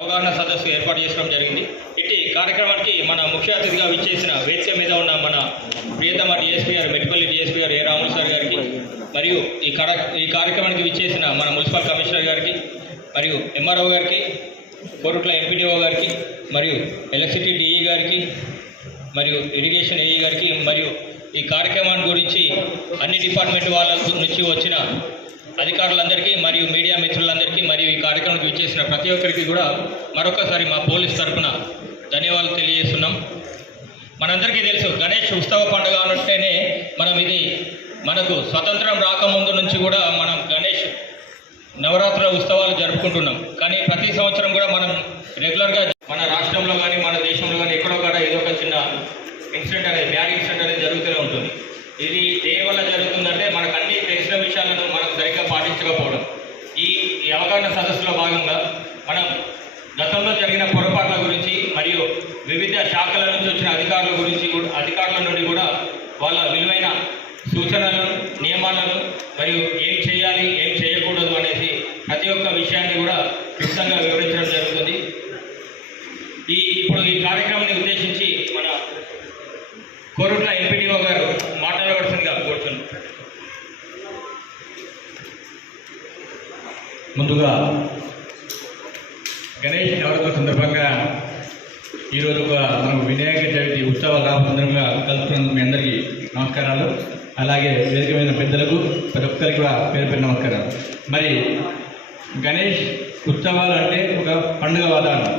అవగాహన సదస్సు ఏర్పాటు చేసుకోవడం జరిగింది. ఇట్టి కార్యక్రమానికి మన ముఖ్య అతిథిగా విచ్చేసిన వేదిక మీద ఉన్న మన ప్రియతమ డిఎస్పీ గారు, మెట్టిపల్లి డిఎస్పీ గారు ఏ రాములు సార్ గారికి, మరియు ఈ కార్యక్రమానికి విచ్చేసిన మన మున్సిపల్ కమిషనర్ గారికి, మరియు ఎంఆర్ఓ గారికి, కోరుట్ల ఎంపీడీఓ గారికి, మరియు ఎలక్ట్రిసిటీ డిఈ గారికి, మరియు ఇరిగేషన్ ఏఈ గారికి, మరియు ఈ కార్యక్రమాన్ని గురించి అన్ని డిపార్ట్మెంట్ వాళ్ళ నుంచి వచ్చిన అధికారులందరికీ మరియు మీడియా మిత్రులందరికీ మరియు ఈ కార్యక్రమానికి విచ్చేసిన ప్రతి ఒక్కరికి కూడా మరొకసారి మా పోలీస్ తరఫున ధన్యవాదాలు తెలియజేస్తున్నాం. మనందరికీ తెలుసు, గణేష్ ఉత్సవ పండుగ అంటేనే మనకు స్వతంత్రం రాకముందు నుంచి కూడా మనం గణేష్ నవరాత్రుల ఉత్సవాలు జరుపుకుంటున్నాం. కానీ ప్రతి సంవత్సరం కూడా మనం రెగ్యులర్గా మన రాష్ట్రంలో కానీ మన దేశంలో కానీ ఎక్కడో కూడా ఏదో ఒక చిన్న ఇన్సిడెంట్ అనేది, బ్యాడ్ ఇన్సిడెంట్ అనేది జరుగుతూనే ఉంటుంది. ఇది దేని వల్ల జరుగుతుందంటే మనకు అన్ని తెలిసిన విషయాలను మనం సరిగ్గా పాటించకపోవడం. ఈ అవగాహన సదస్సులో భాగంగా మనం గతంలో జరిగిన పొరపాట్ల గురించి మరియు వివిధ శాఖల నుంచి వచ్చిన అధికారుల నుండి కూడా వాళ్ళ విలువైన సూచనలను, నియమాలను మరియు ఏం చేయాలి, ఏం చేయకూడదు అనేసి ప్రతి ఒక్క విషయాన్ని కూడా క్లుప్తంగా వివరించడం జరుగుతుంది. ఇప్పుడు ఈ కార్యక్రమాన్ని ఉద్దేశించి మన కోరుట్ల ఎంపీడీఓ గారు మాట్లాడవలసిందిగా కోరుతున్నాను. ముందుగా గణేష్ నవరాత్రి సందర్భంగా ఈరోజు మనకు వినాయక చవితి ఉత్సవాలు సందర్భంగా కలుపుతున్నందుకు మీ అందరికీ నమస్కారాలు. అలాగే వేదికమైన పెద్దలకు ప్రతి ఒక్కరికి కూడా పేరు పేరు నమస్కారాలు. మరి గణేష్ ఉత్సవాలు అంటే ఒక పండుగ వాతావరణం.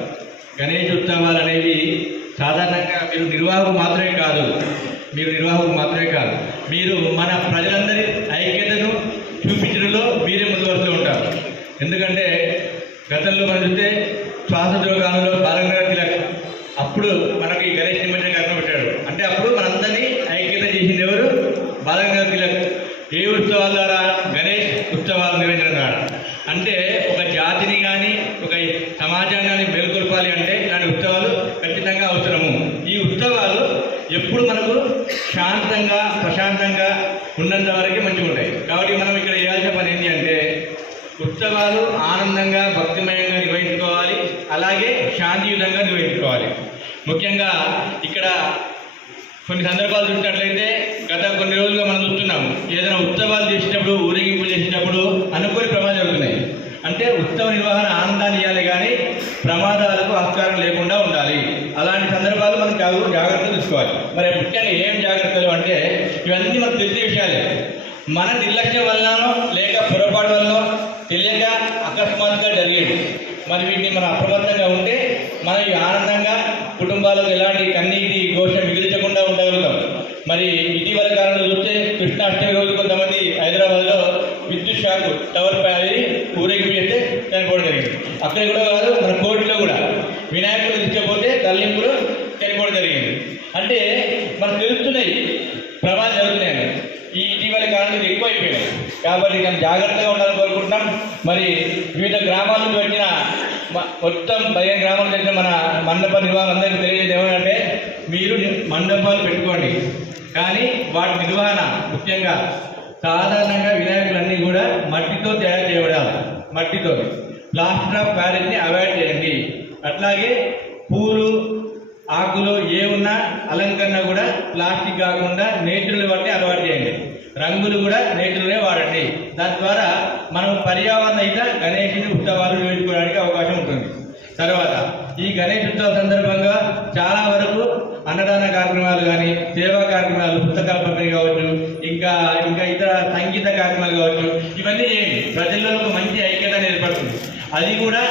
గణేష్ ఉత్సవాలు అనేవి సాధారణంగా మీరు నిర్వాహకులు మాత్రమే కాదు, మీరు మన ప్రజలందరి ఐక్యతను చూపించడంలో మీరే ముందు వరుసలో ఉంటారు. ఎందుకంటే గతంలో మనం చూస్తే స్వాతంత్ర కాలంలో బాలగంగాధర తిలక్ అప్పుడు మనకి గణేష్ నిమజ్జన కార్యక్రమం పెట్టాడు. అంటే అప్పుడు మనందరినీ ఐక్యత చేసింది ఎవరు? బాలగంగాధర తిలక్. ఏ ఉత్సవాల ద్వారా? గణేష్ ఉత్సవాలు నిర్వహించడం ద్వారా. అంటే ఒక జాతిని కానీ ఒక సమాజాన్ని కానీ మేల్కొల్పాలి అంటే ఇలాంటి ఉత్సవాలు ఖచ్చితంగా అవసరము. ఈ ఉత్సవాలు ఎప్పుడు మనకు శాంతంగా ప్రశాంతంగా ఉన్నంత వరకే మంచిగా ఉంటాయి. కాబట్టి మనం ఇక్కడ చేయాల్సిన పని ఏంటి అంటే ఉత్సవాలు ఆనందంగా భక్తిమయంగా నిర్వహించుకోవాలి, అలాగే శాంతియుతంగా నిర్వహించుకోవాలి. ముఖ్యంగా ఇక్కడ కొన్ని సందర్భాలు చూసినట్లయితే గత కొన్ని రోజులుగా మనం చూస్తున్నాము, ఏదైనా ఉత్సవాలు చేసేటప్పుడు, ఊరేగింపులు చేసేటప్పుడు అనుకోని ప్రమాదాలు జరుగుతున్నాయి. అంటే ఉత్సవ నిర్వహణ ఆనందాన్ని ఇవ్వాలి కానీ ప్రమాదాలకు ఆస్కారం లేకుండా ఉండాలి. అలాంటి సందర్భాలు మనం జాగ్రత్తలు తీసుకోవాలి. మరి ముఖ్యంగా ఏం జాగ్రత్తలు అంటే ఇవన్నీ మనకు తెలిసే విషయాలే. మన నిర్లక్ష్యం వల్లనో లేక పొరపాటు వల్ల తెలియక అకస్మాత్తుగా జరిగేది. మరి వీటిని మనం అప్రమత్తంగా ఉంటే మనం ఆనందంగా కుటుంబాలకు ఎలాంటి కన్నీటి ఘోష మిగిల్చకుండా ఉండగలుగుతాం. మరి ఇటీవల కాలంలో చూస్తే కృష్ణాష్టమి రోజు కొంతమంది హైదరాబాద్లో విద్యుత్ షాక్ టవర్ పై ఊరేగింపు చేస్తే చనిపోవడం జరిగింది. అక్కడ కూడా కాదు, మన కోర్టులో కూడా వినాయకుడు తీసుకపోతే తల్లింపులు చనిపోవడం జరిగింది. అంటే మనకు తెలుస్తున్నాయి ప్రమాదం జరుగుతున్నాయని. ఈ ఇటీవల కాలంలో ఎక్కువ అయిపోయినాయి. కాబట్టి మనం జాగ్రత్తగా ఉండాలని కోరుకుంటున్నాం. మరి వివిధ గ్రామాల నుంచి వచ్చిన మొత్తం 15 గ్రామాలకు వచ్చిన మన మండప నిర్వహణ అందరికీ తెలియజేది ఏమంటే మీరు మండపాలు పెట్టుకోండి, కానీ వాటి నిర్వహణ ముఖ్యంగా సాధారణంగా వినాయకులన్నీ కూడా మట్టితో తయారు చేయబడాలి. మట్టితో ప్లాస్టర్ ఆఫ్ ప్యారిస్ని అవాయిడ్ చేయండి. అట్లాగే పూలు ఆకులు ఏ ఉన్నా అలంకరణ కూడా ప్లాస్టిక్ కాకుండా నేచురల్ వాటిని అలవాటు చేయండి. రంగులు కూడా నేచురలే వాడండి. దాని ద్వారా మనం పర్యావరణ హిత గణేషుని ఉత్సవాలు నిర్వహించుకోవడానికి అవకాశం ఉంటుంది. తర్వాత ఈ గణేష్ ఉత్సవ సందర్భంగా చాలా వరకు అన్నదాన కార్యక్రమాలు కానీ, సేవా కార్యక్రమాలు, పుస్తకాల పంపిణీ కావచ్చు, ఇంకా ఇతర సంగీత కార్యక్రమాలు కావచ్చు, ఇవన్నీ చేయండి. ప్రజల్లో ఒక మంచి ఐక్యత ఏర్పడుతుంది. అది కూడా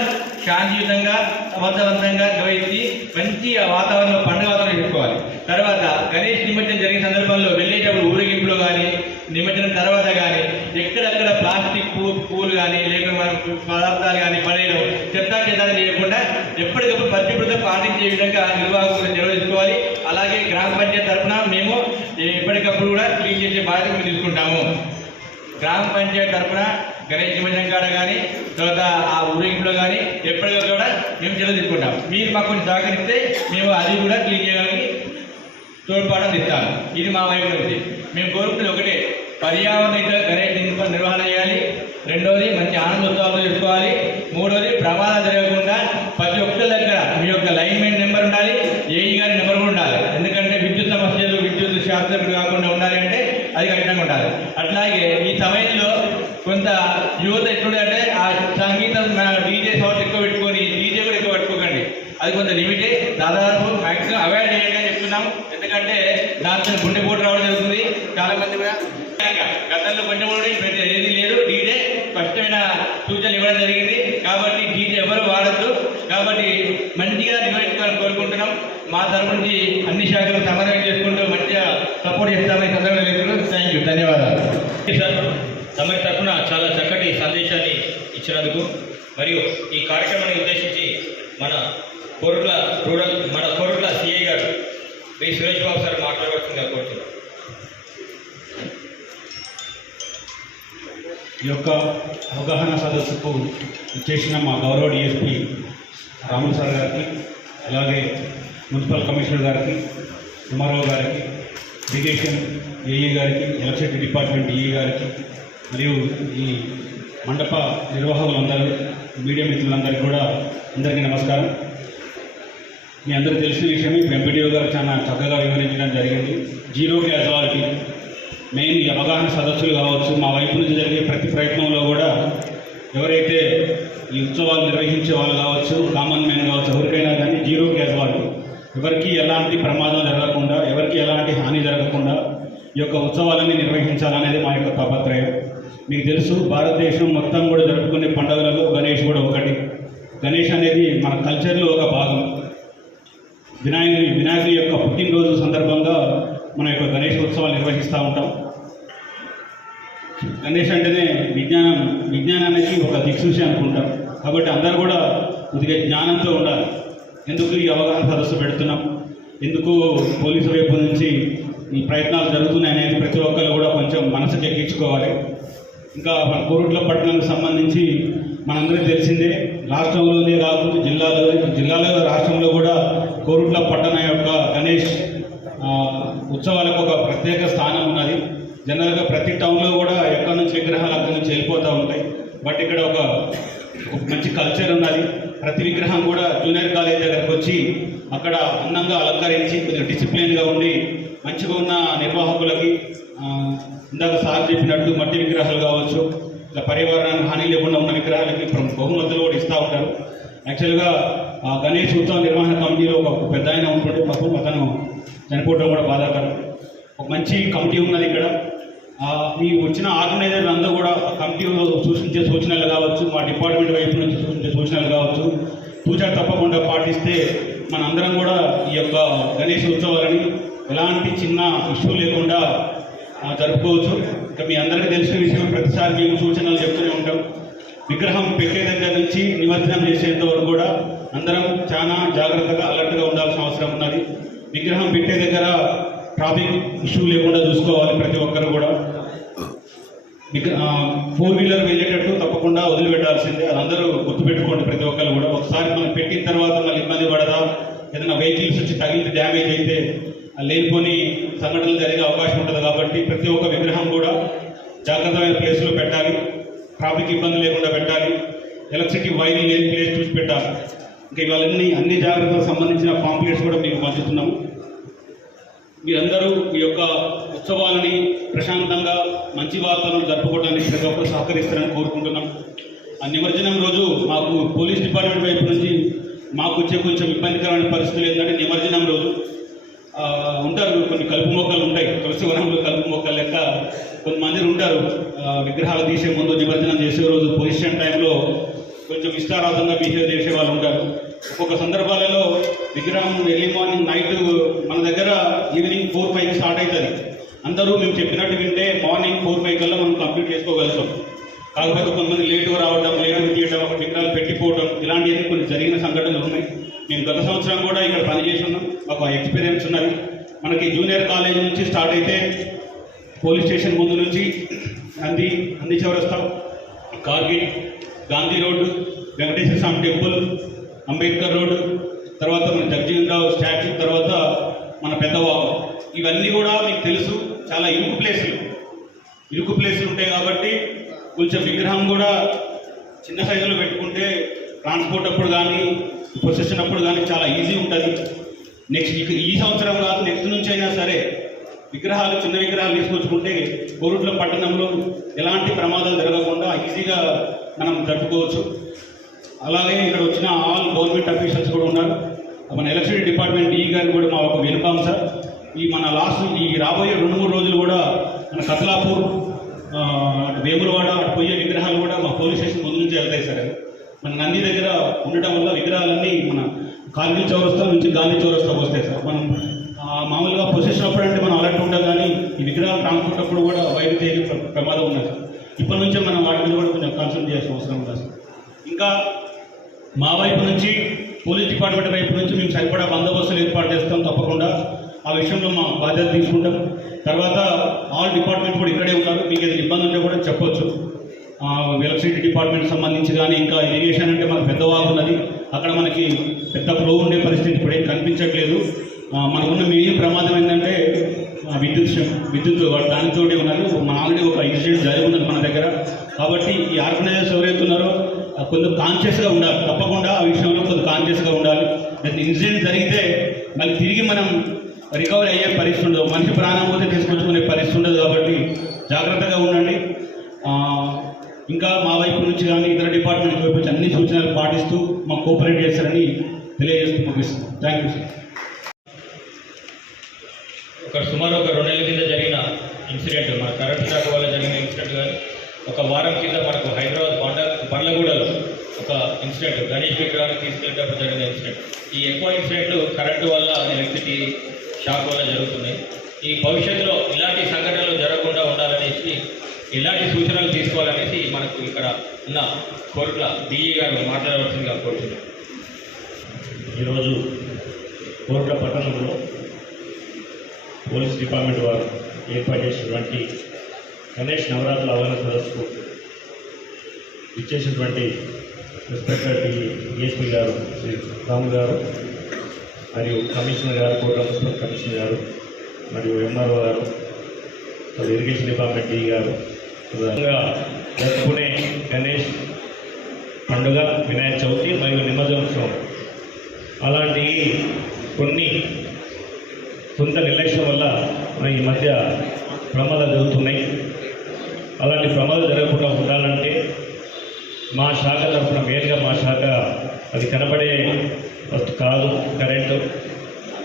శాంతియుతంగా సమర్థవంతంగా నిర్వహించి మంచి వాతావరణంలో పండుగ వాతావరణం చేసుకోవాలి. తర్వాత గణేష్ నిమజ్జనం జరిగిన సందర్భంలో వెళ్ళేటప్పుడు ఊరేగింపులో కానీ నిమజ్జనం తర్వాత కానీ ఎక్కడెక్కడ ప్లాస్టిక్ పూలు కానీ లేక మన పదార్థాలు కానీ పడేయడం, చెత్తాచెదారం చేయకుండా ఎప్పటికప్పుడు పరిశుభ్రత పాటించే విధంగా నిర్వాహకులు నిర్వహించుకోవాలి. అలాగే గ్రామ పంచాయతీ తరఫున మేము ఎప్పటికప్పుడు కూడా క్లీన్ చేసే బాధ్యత మేము తీసుకుంటాము. గ్రామ పంచాయతీ తరఫున గణేష్ నిమజ్జనం కాడ కానీ తర్వాత ఆ ఊరేగింపులో కానీ ఎప్పటికప్పుడు కూడా మేము చర్యలు తీసుకుంటాం. మీరు మాకు కొంచెం సహకరిస్తే మేము అది కూడా క్లీన్ చేయడానికి తోడ్పాటు ఇస్తాము. ఇది మా వైపు నుంచి మేము కోరుకునేది ఒకటే, పర్యావరణ గణేష్ నిర్వహణ చేయాలి. రెండవది మంచి ఆనందోత్సవాలు చేసుకోవాలి. మూడవది ప్రమాదాలు జరగకుండా అది కఠినంగా ఉండాలి. అట్లాగే ఈ సమయంలో కొంత యువత ఎట్లుంటే ఆ సంగీతం డీజే సౌండ్ ఎక్కువ పెట్టుకొని డీజే కూడా ఎక్కువ పెట్టుకోకండి. అది కొంత లిమిటే, దాదాపు మ్యాక్సిమం అవాయిడ్ చేయండి అని చెప్తున్నాం. ఎందుకంటే దాంతో గుండెపోటు రావడం జరుగుతుంది. చాలా మంది గతంలో కొంచెం కూడా ఏది లేదు, డీజే స్పష్టమైన సూచనలు ఇవ్వడం జరిగింది. కాబట్టి డీజే ఎవరు వాడద్దు. కాబట్టి మంచిగా నిర్వహించుకోవాలని కోరుకుంటున్నాం. మా తరపు నుంచి అన్ని శాఖలు సమన్వయం చేసుకుంటూ మంచిగా సపోర్ట్ చేస్తామని సందర్భంగా థ్యాంక్ యూ, ధన్యవాదాలు సార్. తమరి తరఫున చాలా చక్కటి సందేశాన్ని ఇచ్చినందుకు మరియు ఈ కార్యక్రమాన్ని ఉద్దేశించి మన కోరుట్ల సిఐ గారు వి సురేష్ బాబు సార్ మాట్లాడవలసిందిగా కోరుతున్నాం. ఈ యొక్క అవగాహన సదస్సుకు చేసిన మా గౌరవ డిఎస్పీ రాములు సార్ గారికి, అలాగే మున్సిపల్ కమిషనర్ గారికి, సుమారావు గారికి, ఇరిగేషన్ ఏఈ గారికి, ఎలక్ట్రిసిటీ డిపార్ట్మెంట్ ఈఈ గారికి, మరియు ఈ మండప నిర్వాహకులందరూ, మీడియా మిత్రులందరికీ కూడా అందరికీ నమస్కారం. మీ అందరికీ తెలిసిన విషయమే, ఎంపీడీఓ గారు చాలా చక్కగా వివరించడం జరిగింది. జీరో క్యాజువాలిటీ మెయిన్ ఈ అవగాహన సదస్సులు కావచ్చు, మా వైపు నుంచి జరిగే ప్రతి ప్రయత్నంలో కూడా ఎవరైతే ఈ ఉత్సవాలు నిర్వహించే వాళ్ళు కావచ్చు, కామన్ మ్యాన్ కావచ్చు, ఎవరికైనా కానీ జీరో క్యాజువాలిటీ, ఎవరికి ఎలాంటి ప్రమాదం జరగకుండా, ఎవరికి ఎలాంటి హాని జరగకుండా ఈ యొక్క ఉత్సవాలని నిర్వహించాలనేది మా యొక్క తాపత్రయం. మీకు తెలుసు, భారతదేశం మొత్తం కూడా జరుపుకునే పండుగలలో గణేష్ కూడా ఒకటి. గణేష్ అనేది మన కల్చర్లో ఒక భాగం. వినాయకుడి యొక్క పుట్టినరోజు సందర్భంగా మన యొక్క గణేష్ ఉత్సవాలు నిర్వహిస్తూ ఉంటాం. గణేష్ అంటేనే విజ్ఞానానికి ఒక దిక్సూచి అనుకుంటాం. కాబట్టి అందరూ కూడా కొద్దిగా జ్ఞానంతో ఉండాలి. ఎందుకు ఈ అవగాహన సదస్సు పెడుతున్నాం, ఎందుకు పోలీసు వైపు నుంచి ఈ ప్రయత్నాలు జరుగుతున్నాయి అనేది ప్రతి ఒక్కరు కూడా కొంచెం మనసుకి ఎక్కించుకోవాలి. ఇంకా మన కోరుట్ల పట్టణానికి సంబంధించి మనందరికీ తెలిసిందే, రాష్ట్రంలోనే కాకుండా జిల్లాలో రాష్ట్రంలో కూడా కోరుట్ల పట్టణం యొక్క గణేష్ ఉత్సవాలకు ఒక ప్రత్యేక స్థానం ఉన్నది. జనరల్గా ప్రతి టౌన్లో కూడా ఎక్కడి నుంచి విగ్రహాలు అక్కడి నుంచి వెళ్ళిపోతూ ఉంటాయి. బట్ ఇక్కడ ఒక మంచి కల్చర్ ఉన్నది. ప్రతి విగ్రహం కూడా జూనియర్ కాలేజ్ దగ్గరకు వచ్చి అక్కడ అందంగా అలంకరించి కొద్దిగా డిసిప్లిన్గా ఉండి మంచిగా ఉన్న నిర్వాహకులకి ఇందాక సార్ చెప్పినట్టు మట్టి విగ్రహాలు కావచ్చు, ఇలా పర్యావరణానికి హాని లేకుండా ఉన్న విగ్రహాలకి బహుమతులు కూడా ఇస్తూ ఉంటారు. యాక్చువల్గా గణేష్ ఉత్సవ నిర్వహణ కమిటీలో ఒక పెద్ద ఆయన ఉంటుంటే పాపం అతను చనిపోవడం కూడా బాధాకరం. ఒక మంచి కమిటీ ఉన్నది ఇక్కడ. మీ వచ్చిన ఆర్గనైజర్లు అందరూ కూడా కమిటీలో సూచించే సూచనలు కావచ్చు, మా డిపార్ట్మెంట్ వైపు నుంచి సూచించే సూచనలు కావచ్చు, తూచా తప్పకుండా పాటిస్తే మన అందరం కూడా ఈ యొక్క గణేష్ ఉత్సవాలని ఎలాంటి చిన్న ఇష్యూ లేకుండా జరుపుకోవచ్చు. ఇంకా మీ అందరికీ తెలిసిన విషయం, ప్రతిసారి మేము సూచనలు చెప్తూనే ఉంటాం. విగ్రహం పెట్టే దగ్గర నుంచి నిమజ్జనం చేసేంత వరకు కూడా అందరం చాలా జాగ్రత్తగా అలర్ట్గా ఉండాల్సిన అవసరం ఉన్నది. విగ్రహం పెట్టే దగ్గర ట్రాఫిక్ ఇష్యూ లేకుండా చూసుకోవాలి ప్రతి ఒక్కరు కూడా. 4 వీలర్ వెళ్ళేటట్టు తప్పకుండా వదిలిపెట్టాల్సిందే, అది అందరూ గుర్తుపెట్టుకోండి ప్రతి ఒక్కరు కూడా. ఒకసారి మనం పెట్టిన తర్వాత మళ్ళీ ఇబ్బంది పడదా, ఏదైనా వెహికల్స్ వచ్చి తగిలితే డ్యామేజ్ అయితే లేనిపోని సంఘటనలు జరిగే అవకాశం ఉంటుంది. కాబట్టి ప్రతి ఒక్క విగ్రహం కూడా జాగ్రత్తమైన ప్లేస్లో పెట్టాలి, ట్రాఫిక్ ఇబ్బంది లేకుండా పెట్టాలి, ఎలక్ట్రిసిటీ వైర్ లేని ప్లేస్ చూసి పెట్టాలి. ఇంకా ఇవన్నీ అన్ని జాగ్రత్తలకు సంబంధించిన పాంప్లెట్స్ కూడా మీకు పంచుతున్నాము. మీరందరూ ఈ యొక్క ఉత్సవాలని ప్రశాంతంగా మంచి వార్తలను జరుపుకోవడానికి ప్రతి ఒక్కరు సహకరిస్తారని కోరుకుంటున్నాం. ఆ నిమజ్జనం రోజు మాకు పోలీస్ డిపార్ట్మెంట్ వైపు నుంచి మాకు వచ్చే కొంచెం ఇబ్బందికరమైన పరిస్థితులు ఏంటంటే, నిమజ్జనం రోజు ఉంటారు కొన్ని కలుపు మొక్కలు ఉంటాయి, తులసి వనంలో కలుపు మొక్కలు లెక్క కొంతమంది ఉంటారు. విగ్రహాలు తీసే ముందు నిమజ్జనం చేసే రోజు పొజిషన్ టైంలో కొంచెం విస్తారాతంగా బిహేవ్ చేసే వాళ్ళు ఉంటారు. ఒక్కొక్క సందర్భాలలో విగ్రహం ఎర్లీ మార్నింగ్ నైట్ మన దగ్గర ఈవినింగ్ 4-5 స్టార్ట్ అవుతుంది. అందరూ మేము చెప్పినట్టు వింటే మార్నింగ్ 4-5 కల్లా మనం కంప్లీట్ చేసుకోగలుగుతాం. కాకపోతే కొంతమంది లేటుగా రావడం, లేటుగా తీయడం, విగ్రహాలు పెట్టిపోవడం, ఇలాంటివన్నీ కొన్ని జరిగిన సంఘటనలు ఉన్నాయి. మేము గత సంవత్సరం కూడా ఇక్కడ పనిచేసి ఉన్నాం, మాకు ఎక్స్పీరియన్స్ ఉన్నది. మనకి జూనియర్ కాలేజ్ నుంచి స్టార్ట్ అయితే పోలీస్ స్టేషన్ ముందు నుంచి నంది చౌరస్తా, కార్గిల్, గాంధీ రోడ్డు, వెంకటేశ్వర స్వామి టెంపుల్, అంబేద్కర్ రోడ్డు, తర్వాత మన జగజీవన్ రావు స్టాచ్యూ, తర్వాత మన పెద్దవాగు, ఇవన్నీ కూడా మీకు తెలుసు చాలా ఇరుకు ప్లేసులు ఉంటాయి. కాబట్టి కొంచెం విగ్రహం కూడా చిన్న సైజులో పెట్టుకుంటే ట్రాన్స్పోర్ట్ అప్పుడు కానీ ప్రొసెషన్ అప్పుడు కానీ చాలా ఈజీ ఉంటుంది. నెక్స్ట్ ఈ సంవత్సరం కాదు, నెక్స్ట్ నుంచి అయినా సరే విగ్రహాలు చిన్న విగ్రహాలు తీసుకొచ్చుకుంటే కోరుట్ల పట్టణంలో ఎలాంటి ప్రమాదాలు జరగకుండా ఈజీగా మనం జరుపుకోవచ్చు. అలాగే ఇక్కడ వచ్చిన ఆల్ గవర్నమెంట్ అఫీషియల్స్ కూడా ఉన్నారు. మన ఎలక్ట్రిసిటీ డిపార్ట్మెంట్ ఈ గారు కూడా మా ఒక వెల్కమ్ సార్. మన ఈ రాబోయే 2-3 రోజులు కూడా మన కత్లాపూర్, వేములవాడ అటు పోయే విగ్రహాలు కూడా మా పోలీస్ స్టేషన్ ముందు నుంచి వెళ్తాయి సార్. మన నంది దగ్గర ఉండటం వల్ల విగ్రహాలన్నీ మన కార్గిల్ చౌరస్తా నుంచి గాంధీ చౌరస్తాకు వస్తాయి సార్. మనం మామూలుగా పొజిషన్ అప్పుడు అంటే మనం అలర్ట్ ఉంటాం, కానీ ఈ విగ్రహాలు ట్రాన్స్పోర్ట్ అప్పుడు కూడా వైద్యులు ప్రమాదం ఉన్నది సార్. ఇప్పటి నుంచే మనం వాటి మీద కూడా కొంచెం కాన్సన్ట్రేట్ చేయాల్సిన అవసరం ఉంది సార్. ఇంకా మా వైపు నుంచి పోలీస్ డిపార్ట్మెంట్ వైపు నుంచి మేము సరిపడా బందోబస్తులు ఏర్పాటు చేస్తాం. తప్పకుండా ఆ విషయంలో మా బాధ్యత తీసుకుంటాం. తర్వాత ఆల్ డిపార్ట్మెంట్ కూడా ఇక్కడే ఉన్నారు. మీకు ఏదైనా ఇబ్బంది ఉంటే కూడా చెప్పొచ్చు. ఎలక్ట్రిసిటీ డిపార్ట్మెంట్ సంబంధించి కానీ, ఇంకా ఇరిగేషన్ అంటే మనకు పెద్ద వాగు ఉన్నది, అక్కడ మనకి పెద్ద ఫ్లో ఉండే పరిస్థితి ఇప్పుడేం కనిపించట్లేదు. మనకున్న మెయిన్ ప్రమాదం ఏంటంటే విద్యుత్ దానితోటి ఉన్నది. మన ఆల్రెడీ ఒక ఇన్సిడెంట్ జరిగి ఉన్నది మన దగ్గర. కాబట్టి ఈ ఆర్గనైజర్స్ ఎవరైతే ఉన్నారో కొంచెం కాన్షియస్గా ఉండాలి. తప్పకుండా ఆ విషయంలో కొంచెం కాన్షియస్గా ఉండాలి. ఇన్సిడెంట్ జరిగితే మళ్ళీ తిరిగి మనం రికవరీ అయ్యే పరిస్థితి ఉండదు. మనిషి ప్రాణం పోతే తీసుకొచ్చుకునే పరిస్థితి ఉండదు. కాబట్టి జాగ్రత్తగా ఉండండి. ఇంకా మా వైపు నుంచి కానీ ఇతర డిపార్ట్మెంట్ వైపు నుంచి అన్ని సూచనలు పాటిస్తూ మాకు కోఆపరేట్ చేస్తారని తెలియజేస్తూ ముగిస్తున్నాం. Thank you sir. సుమారు ఒక 2 నెలల కింద జరిగిన ఇన్సిడెంట్, మన కరెంట్ శాఖ వల్ల జరిగిన ఇన్సిడెంట్ కానీ, ఒక వారం కింద మనకు హైదరాబాద్ బండ్లగూడలో ఒక ఇన్సిడెంట్, గణేష్ విగ్రహాన్ని తీసుకెళ్ళేటప్పుడు జరిగిన ఇన్సిడెంట్. ఈ ఎక్కువ ఇన్సిడెంట్లు కరెంటు వల్ల, ఎలక్ట్రిసిటీ షాక్ వల్ల జరుగుతున్నాయి. ఈ భవిష్యత్తులో ఇలాంటి సంఘటనలు జరగకుండా ఉండాలనేసి, ఇలాంటి సూచనలు తీసుకోవాలనేసి మనకు ఇక్కడ ఉన్న కోరుట్ల డిఈ గారు మాట్లాడవలసిందిగా కోరుతున్నాం. ఈరోజు కోరుట్ల పట్టణంలో పోలీస్ డిపార్ట్మెంట్ వారు ఏర్పాటు చేసినటువంటి గణేష్ నవరాత్రుల అవగాహన సదస్సుకు ఇచ్చేసినటువంటి ఇన్స్పెక్టర్ డిఎస్పీ గారు శ్రీ రాము గారు, మరియు కమిషనర్ గారు, కోరుట్ల మున్సిపల్ కమిషనర్ గారు, మరియు ఎంఆర్ఓ గారు, ఇరిగేషన్ డిపార్ట్మెంట్ డి గారు, జరుపుకునే గణేష్ పండుగ, వినాయక చవితి మరియు నిమజ్జనోత్సవం అలాంటి కొన్ని కొంత నిర్లక్ష్యం వల్ల ఈ మధ్య ప్రమాదాలు జరుగుతున్నాయి. అలాంటి ప్రమాదాలు జరగకుండా ఉండాలంటే మా శాఖ తరఫున మెయిన్గా మా శాఖ అది కనబడే వస్తు కాదు కరెంటు.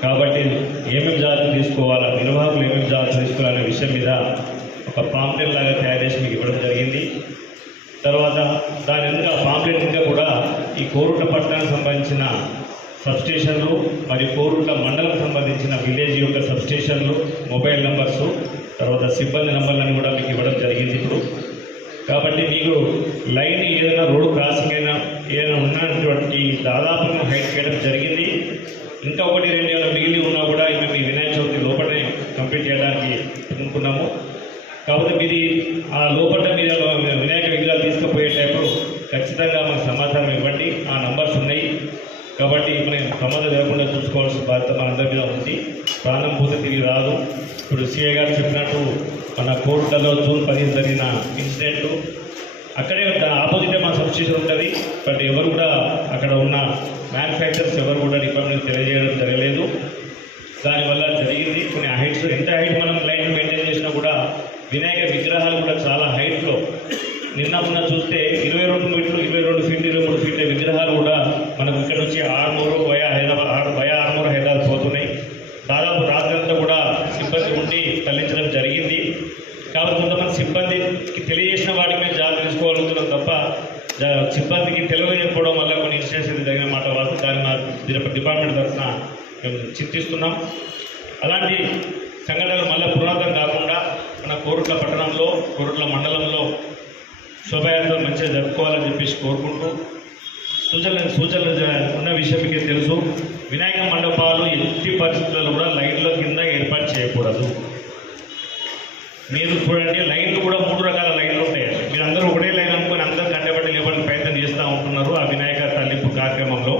కాబట్టి ఏమేమి జాగ్రత్తలు తీసుకోవాలా, నిర్వాహకులు ఏమేమి జాగ్రత్తలు తీసుకోవాలనే విషయం మీద ఒక పాంప్లెట్ లాగా తయారు చేసి మీకు ఇవ్వడం జరిగింది. తర్వాత దాని ఎందుకు ఆ పాంప్లెట్ ఇంకా కూడా ఈ కోరుట్ల పట్టణానికి సంబంధించిన సబ్స్టేషన్లు మరియు కోరుట్ల మండలం సంబంధించిన విలేజ్ యొక్క సబ్స్టేషన్లు, మొబైల్ నెంబర్సు, తర్వాత సిబ్బంది నెంబర్లను కూడా మీకు ఇవ్వడం జరిగింది ఇప్పుడు. కాబట్టి మీకు లైన్ ఏదైనా రోడ్డు క్రాసింగ్ అయినా ఏదైనా ఉన్నటువంటి దాదాపు హైట్ చేయడం జరిగింది. ఇంకా 1-2 ఏమైనా మిగిలి ఉన్నా కూడా మేము ఈ వినాయక చవితి లోపలనే కంప్లీట్ చేయడానికి అనుకున్నాము. కాబట్టి మీరు ఆ లోపల మీద వినాయక విగ్రహాలు తీసుకుపోయేటప్పుడు ఖచ్చితంగా మనకు సమాచారం ఇవ్వండి. ఆ నంబర్స్ ఉన్నాయి. కాబట్టి మనం ప్రమాదం జరగకుండా చూసుకోవాల్సిన బాధ్యత మనందరి మీద ఉంది. ప్రాణం పోతే తిరిగి రాదు. ఇప్పుడు సిఐ గారు చెప్పినట్టు మన కోర్టులలో జూన్ 10 జరిగిన ఇన్సిడెంట్ అక్కడే ఆపోజిటే మన సబ్స్టేషన్ ఉంటుంది. బట్ ఎవరు కూడా అక్కడ ఉన్న మ్యానుఫ్యాక్చరర్స్ ఎవరు కూడా డిపార్ట్మెంట్ తెలియజేయడం జరగలేదు. దానివల్ల జరిగింది కొన్ని హైట్స్. ఎంత హైట్ మనం లైన్ మెయింటైన్ చేసినా కూడా వినాయక విగ్రహాలు కూడా చాలా హైట్లో నిన్న చూస్తే 22 మీటర్లు, 22 ఫీట్లు, 23 ఫీట్ల విగ్రహాలు కూడా మనకు ఇక్కడ నుంచి ఆర్మూరు వయా ఆర్మూరు హైదరాబాద్ పోతున్నాయి. దాదాపు రాత్రంతా కూడా సిబ్బంది ఉండి తరలించడం జరిగింది. కాబట్టి కొంతమంది సిబ్బందికి తెలియజేసిన వాటికి మేము జాగ్రత్త తీసుకోగలుగుతున్నాం తప్ప సిబ్బందికి తెలియకపోవడం వల్ల కొన్ని ఇన్సిడెంట్స్ జరిగిన మాట వాళ్ళు దాన్ని మా డిపార్ట్మెంట్ తరఫున మేము చింతిస్తున్నాం. అలాంటి సంఘటనలు మళ్ళీ పునరావృతం కాకుండా మన కోరుట్ల పట్టణంలో, కోరుట్ల మండలంలో శోభాయాత్ర మంచిగా జరుపుకోవాలని చెప్పేసి కోరుకుంటూ సూచనలు ఉన్న విషయం మీకు తెలుసు. వినాయక మండపాలు ఎట్టి పరిస్థితుల్లో కూడా లైన్ల కింద ఏర్పాటు చేయకూడదు. మీరు చూడండి, లైన్లు కూడా 3 రకాల లైన్లు ఉంటాయి. మీరు అందరూ ఒకటే లైన్ అనుకుని అందరూ కంటబట్టి లేవడానికి ప్రయత్నం చేస్తూ ఉంటున్నారు. ఆ వినాయక తల్లింపు కార్యక్రమంలో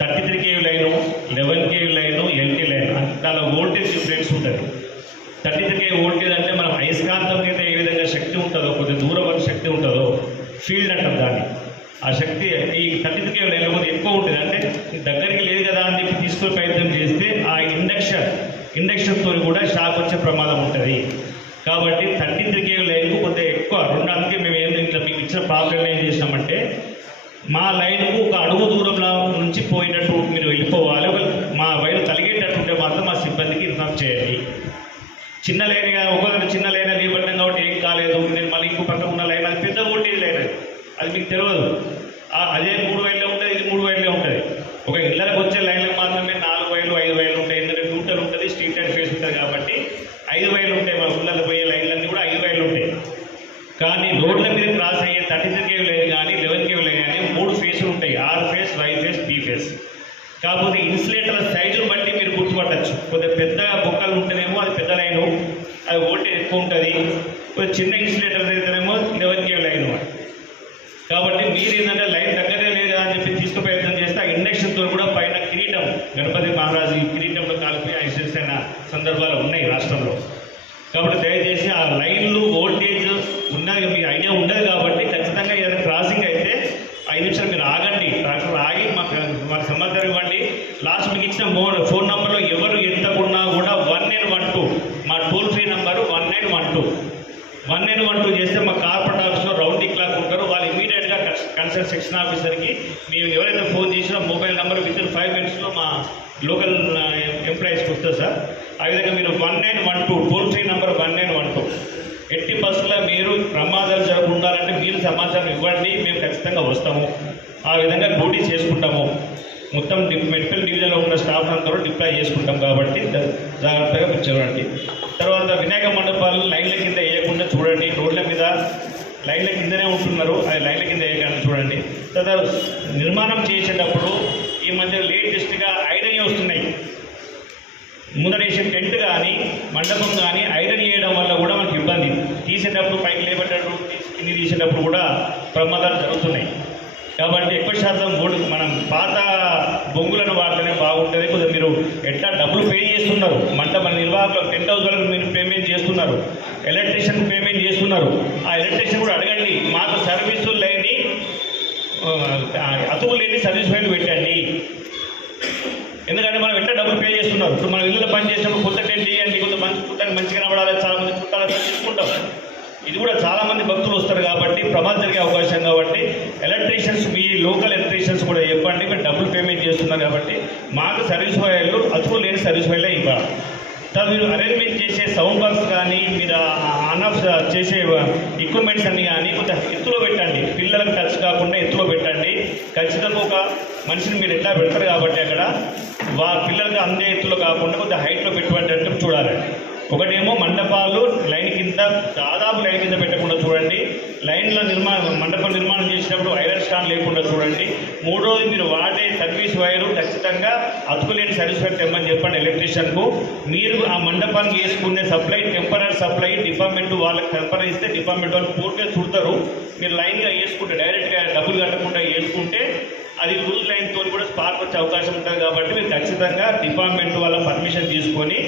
33 kV line, 11 kV line, LK line దానిలో వోల్టేజ్ డిఫరెన్స్ ఉంటుంది. 33 kV వోల్టేజ్ అంటే మనం అయస్కాంతం అయితే ఏ విధంగా శక్తి ఉంటుందో, కొద్దిగా దూరం వరకు శక్తి ఉంటుందో ఫీల్డ్ అంటాం దాన్ని. ఆ శక్తి ఈ 33 kV లైన్లో కొద్దిగా ఎక్కువ ఉంటుంది. అంటే దగ్గరికి లేదు కదా అని చెప్పి తీసుకునే ప్రయత్నం చేస్తే ఆ ఇండక్షన్ ఇండక్షన్తో కూడా షాక్ వచ్చే ప్రమాదం ఉంటుంది. కాబట్టి 33 kV లైన్కు కొద్దిగా ఎక్కువ అందుకే మేము ఏంటంటే మీకు ఇచ్చిన ప్రాబ్లం ఏం చేసినామంటే మా లైన్కు ఒక అడుగు దూరంలో నుంచి పోయినట్టు మీరు వెళ్ళిపోవాలి. మా వైర్ కలిగేటట్టుంటే మాత్రం మా సిబ్బందికి ఇన్ఫార్మ్ చేయండి. చిన్న లైన్గా ఒకవేళ చిన్న లైన్ లేబడ్డాం కాబట్టి ఏం కాలేదు, నేను మళ్ళీ ఇంకో పక్కన ఉన్న లైన్ అది పెద్ద ఓల్టేజ్ లైన్ అది మీకు తెలియదు. అదే 3 వైర్లే ఉంటుంది, ఇది 3 వైర్లే ఉంటుంది. ఒక ఇళ్ళకి వచ్చే లైన్లకు మాత్రమే 4 వైర్లు 5 వైర్లు ఉంటాయి. ఎందుకంటే న్యూట్రల్ ఉంటుంది, స్ట్రీట్ అండ్ ఫేస్ ఉంటుంది కాబట్టి 5 వైర్లు ఉంటాయి. మా ఊళ్ళలో పోయే లైన్లన్నీ కూడా 5 వైర్లు ఉంటాయి. కానీ రోడ్ల మీద క్రాస్ అయ్యే 33 kV లైన్ కానీ 11 kV లైన్ కానీ 3 ఫేసులు ఉంటాయి, R phase, Y phase, B phase. కాకపోతే ఇన్సులేటర్ల సైజును బట్టి మీరు గుర్తుపట్టచ్చు. కొద్దిగా పెద్ద బొక్కలు ఉంటేనేమో అది పెద్ద లైను, అది వోల్టేజ్ ఎక్కువ ఉంటుంది. కొద్దిగా చిన్న ఇన్సులేటర్ అయితేనేమో 11 kV లైను. కాబట్టి మీరు ఏంటంటే లైన్ దగ్గరే లేదు కదా అని చెప్పి తీసుకు ప్రయత్నం చేస్తే ఆ ఇండక్షన్తో కూడా పైన కిరీటం గణపతి మహారాజు ఈ కిరీటంలో కాల్పి యాక్సిడెంట్స్ అయిన సందర్భాలు ఉన్నాయి రాష్ట్రంలో. కాబట్టి దయచేసి ఆ లైన్లు వోల్టేజ్ ఉన్నది మీకు ఐడియా ఉండదు కాబట్టి ఖచ్చితంగా ఏదైనా క్రాసింగ్ అయితే 5 నిమిషాలు మీరు ఆగండి. ట్రాక్టర్ ఆగి మాకు సమాచారం ఇవ్వండి. లాస్ట్ మీకు ఇచ్చిన ఫోన్ నెంబర్లో ఎవరు ఎత్తకున్నా కూడా 1912 మా టోల్ ఫ్రీ నెంబరు 1912 చేస్తే మా కార్పొరేట్ ఆఫీస్లో రౌండ్ ది క్లాక్ ఉంటారు. వాళ్ళు ఇమీడియట్గా కన్సర్న్ సెక్షన్ ఆఫీసర్కి మేము ఎవరైతే ఫోన్ చేసినా మొబైల్ నెంబర్ విత్ ఇన్ 5 minutesలో మా లోకల్ ఎంప్లాయీస్కి వస్తుంది సార్. ఆ విధంగా మీరు 1912 టోల్ ఫ్రీ నెంబర్ 1912 ఎట్టి బస్సులో మీరు ప్రమాదాలు జరగకుండాలంటే మీరు సమాచారం ఇవ్వండి, మేము ఖచ్చితంగా వస్తాము. ఆ విధంగా డ్యూటీ చేసుకుంటాము. మొత్తం మెడికల్ డివిజన్లో ఉన్న స్టాఫ్ అందరూ డిప్లాయ్ చేసుకుంటాం కాబట్టి జాగ్రత్తగా మీరు చూడండి. తర్వాత వినాయక మండపాలను లైన్ల కింద వేయకుండా చూడండి. రోడ్ల మీద లైన్ల కిందనే ఉంటున్నారు, అది లైన్ల కింద వేయకుండా చూడండి. తర్వాత నిర్మాణం చేసేటప్పుడు ఈ మధ్య లేటెస్ట్గా ఐరన్ వస్తున్నాయి. ముందర వేసే టెంట్ కానీ మండపం కానీ ఐరన్ చేయడం వల్ల కూడా మనకు ఇబ్బంది. తీసేటప్పుడు పైకి లేబట్టేటప్పుడు కింద తీసేటప్పుడు కూడా ప్రమాదాలు జరుగుతున్నాయి. కాబట్టి ఎక్కువ శాతం మనం పాత బొంగులను వాడితేనే బాగుంటుంది. కొద్దిగా మీరు ఎట్లా డబ్బులు పే చేస్తున్నారు, మండప నిర్వాహకులకు 10,000 వరకు మీరు పేమెంట్ చేస్తున్నారు, ఎలక్ట్రీషియన్ పేమెంట్ చేస్తున్నారు. ఆ ఎలక్ట్రీషియన్ కూడా అడగండి, మాకు సర్వీసులు లేని అతువు లేని సర్వీస్ వైపు పెట్టండి. ఎందుకంటే మనం ఎట్లా డబ్బులు పే చేస్తున్నారు. ఇప్పుడు మనం ఇల్లులో పని చేసినప్పుడు కొత్త టెంట్ చేయండి, కొంత మంచి చుట్టానికి మంచిగా కనబడాలి, చాలా మంది చుట్టాలని తీసుకుంటాం. ఇది కూడా చాలామంది భక్తులు వస్తారు కాబట్టి ప్రమాదం జరిగే అవకాశం కాబట్టి ఎలక్ట్రీషియన్స్ మీ లోకల్ ఎలక్ట్రీషియన్స్ కూడా చెప్పండి, మీరు డబ్బులు పేమెంట్ చేస్తున్నారు కాబట్టి మాకు సర్వీస్ వైర్లు అతుకు లేని సర్వీస్ వైర్లే ఇవ్వాలి. తర్వాత మీరు అరేంజ్మెంట్ చేసే సౌండ్ బాక్స్ కానీ మీరు ఆన్ ఆఫ్ చేసే ఎక్విప్మెంట్స్ అన్ని కానీ కొంత ఎత్తులో పెట్టండి. పిల్లలకు టచ్ కాకుండా ఎత్తులో పెట్టండి. ఖచ్చితంగా ఒక మనిషిని మీరు ఎట్లా పెడతారు కాబట్టి అక్కడ పిల్లలకు అందే ఎత్తులో కాకుండా కొంత హైట్లో పెట్టుబడి చూడాలి. ఒకటేమో మండపాలు లైన్ కింద దాదాపు లైన్ కింద పెట్టకుండా చూడండి. లైన్ల మండపం నిర్మాణం చేసినప్పుడు ఐరన్ స్టాండ్ లేకుండా చూడండి. మూడోది మీరు వాడే సర్వీస్ వైరు ఖచ్చితంగా అతుకులేని సర్వీస్ వైర్ తెమ్మని చెప్పండి ఎలక్ట్రీషియన్కు. మీరు ఆ మండపానికి వేసుకునే సప్లై టెంపరీ సప్లై డిపార్ట్మెంట్ వాళ్ళకి టెంపరీ ఇస్తే డిపార్ట్మెంట్ వాళ్ళు పూర్తిగా చూడతారు. మీరు లైన్గా వేసుకుంటే డైరెక్ట్గా డబ్బులు కట్టకుండా వేసుకుంటే అది లూజ్ లైన్తో కూడా స్పార్క్ వచ్చే అవకాశం ఉంటుంది. కాబట్టి మీరు ఖచ్చితంగా డిపార్ట్మెంట్ వాళ్ళ పర్మిషన్ తీసుకొని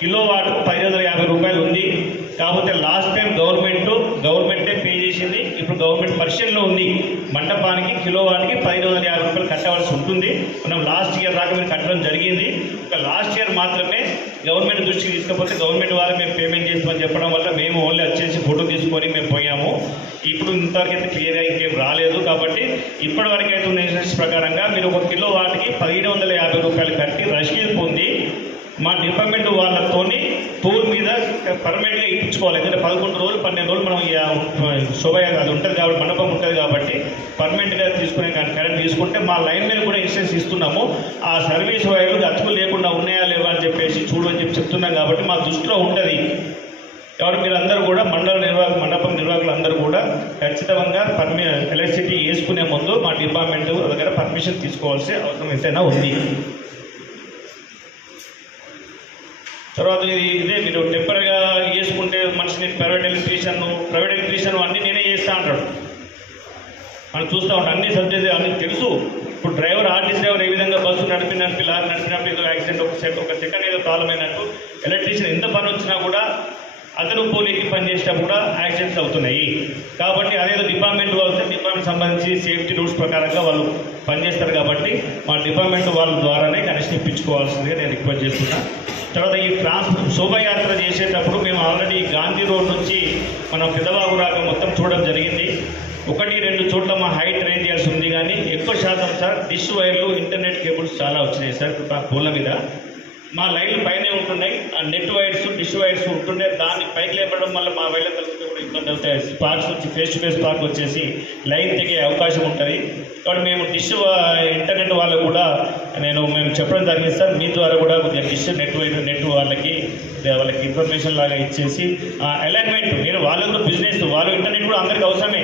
కిలోవాట్ 1,550 రూపాయలు ఉంది. కాకపోతే లాస్ట్ టైం గవర్నమెంటే పే చేసింది. ఇప్పుడు గవర్నమెంట్ పరిశీలనలో ఉంది. మండపానికి కిలోవాట్కి 1,550 రూపాయలు కట్టవలసి ఉంటుంది. మనం లాస్ట్ ఇయర్ దాకా మీరు కట్టడం జరిగింది. ఒక లాస్ట్ ఇయర్ మాత్రమే గవర్నమెంట్ దృష్టికి తీసుకపోతే గవర్నమెంట్ వాళ్ళు మేము పేమెంట్ చేస్తామని చెప్పడం వల్ల మేము ఓన్లీ వచ్చేసి ఫోటో తీసుకొని మేము పోయాము. ఇప్పుడు ఇంతవరకు అయితే క్లియర్గా ఇంకేం రాలేదు. కాబట్టి ఇప్పటివరకు అయితే ఉన్న ఇన్స్ట్రక్షన్స్ ప్రకారంగా మీరు ఒక కిలోవాట్కి 1,550 రూపాయలు కట్టి రసీదు పొంది మా డిపార్ట్మెంట్ వాళ్ళతోని టూర్ మీద పర్మనెంట్గా ఇప్పించుకోవాలి. ఎందుకంటే 11 రోజులు 12 రోజులు మనం శోభయాత్ర అది ఉంటుంది కాబట్టి మండపం ఉంటుంది కాబట్టి పర్మనెంట్గా తీసుకునే కరెంట్ తీసుకుంటే మా లైన్ మీద కూడా ఇన్స్ట్రక్షన్స్ ఇస్తున్నాము. ఆ సర్వీస్ వైర్లు అతుకులు లేకుండా ఉన్నాయా లేవా అని చెప్పేసి చూడని చెప్తున్నాం కాబట్టి మా దృష్టిలో ఉంటుంది. కాబట్టి మీరు అందరూ కూడా మండపం నిర్వాహకులు అందరూ కూడా ఖచ్చితంగా ఎలక్ట్రిసిటీ వేసుకునే ముందు మా డిపార్ట్మెంట్ దగ్గర పర్మిషన్ తీసుకోవాల్సిన అవసరం ఎంతైనా ఉంది. తర్వాత ఇదే మీరు టెంపరీగా చేసుకుంటే మనిషిని ప్రైవేట్ ఎలక్ట్రీషియన్ అన్నీ నేనే చేస్తా అంటాడు. మనం చూస్తూ ఉంటాం అన్ని సబ్జెక్ట్ అన్నీ తెలుసు. ఇప్పుడు ఆర్టీసీ డ్రైవర్ ఏ విధంగా బస్సు నడిపినప్పుడు లారీ నడిపినప్పుడు ఏదో యాక్సిడెంట్ ఒక సెకండ్ ఏదో ప్రాబ్లం అయినట్టు ఎలక్ట్రీషియన్ ఎంత పని వచ్చినా కూడా అతను పోలీకి పని చేసేటప్పుడు కూడా యాక్సిడెంట్స్ అవుతున్నాయి. కాబట్టి అదేదో డిపార్ట్మెంట్ వాళ్ళు డిపార్ట్మెంట్ సంబంధించి సేఫ్టీ రూల్స్ ప్రకారంగా వాళ్ళు పనిచేస్తారు. కాబట్టి మా డిపార్ట్మెంట్ వాళ్ళ ద్వారానే కనెక్షన్ ఇప్పించుకోవాల్సిందిగా నేను రిక్వెస్ట్ చేస్తున్నా. తర్వాత ఈ శోభయాత్ర చేసేటప్పుడు మేము ఆల్రెడీ గాంధీ రోడ్ నుంచి మనం పెదవాగు రాక మొత్తం చూడడం జరిగింది. 1-2 చోట్ల మా హైట్ రేంజ్ చేయాల్సి ఉంది, కానీ ఎక్కువ శాతం సార్ డిష్ వైర్లు, ఇంటర్నెట్ కేబుల్స్ చాలా వచ్చినాయి సార్ పూల మీద. మా లైన్లు పైనే ఉంటున్నాయి, ఆ నెట్ వైర్స్, డిష్ వైర్స్ ఉంటుండే, దాన్ని పైకి లేపడం వల్ల మా వైర్ల తగ్గితే కూడా ఇబ్బంది అవుతాయి. స్పార్క్స్ వచ్చి ఫేస్ టు ఫేస్ స్పార్క్ వచ్చేసి లైన్ తెగే అవకాశం ఉంటుంది. కాబట్టి మేము డిష్ ఇంటర్నెట్ వాళ్ళకు కూడా మేము చెప్పడం జరిగింది సార్, మీ ద్వారా కూడా కొద్దిగా డిష్ నెట్ వాళ్ళకి ఇన్ఫర్మేషన్ లాగా ఇచ్చేసి అలైన్మెంట్, నేను వాళ్ళు కూడా బిజినెస్, వాళ్ళు ఇంటర్నెట్ కూడా అందరికీ అవసరమే,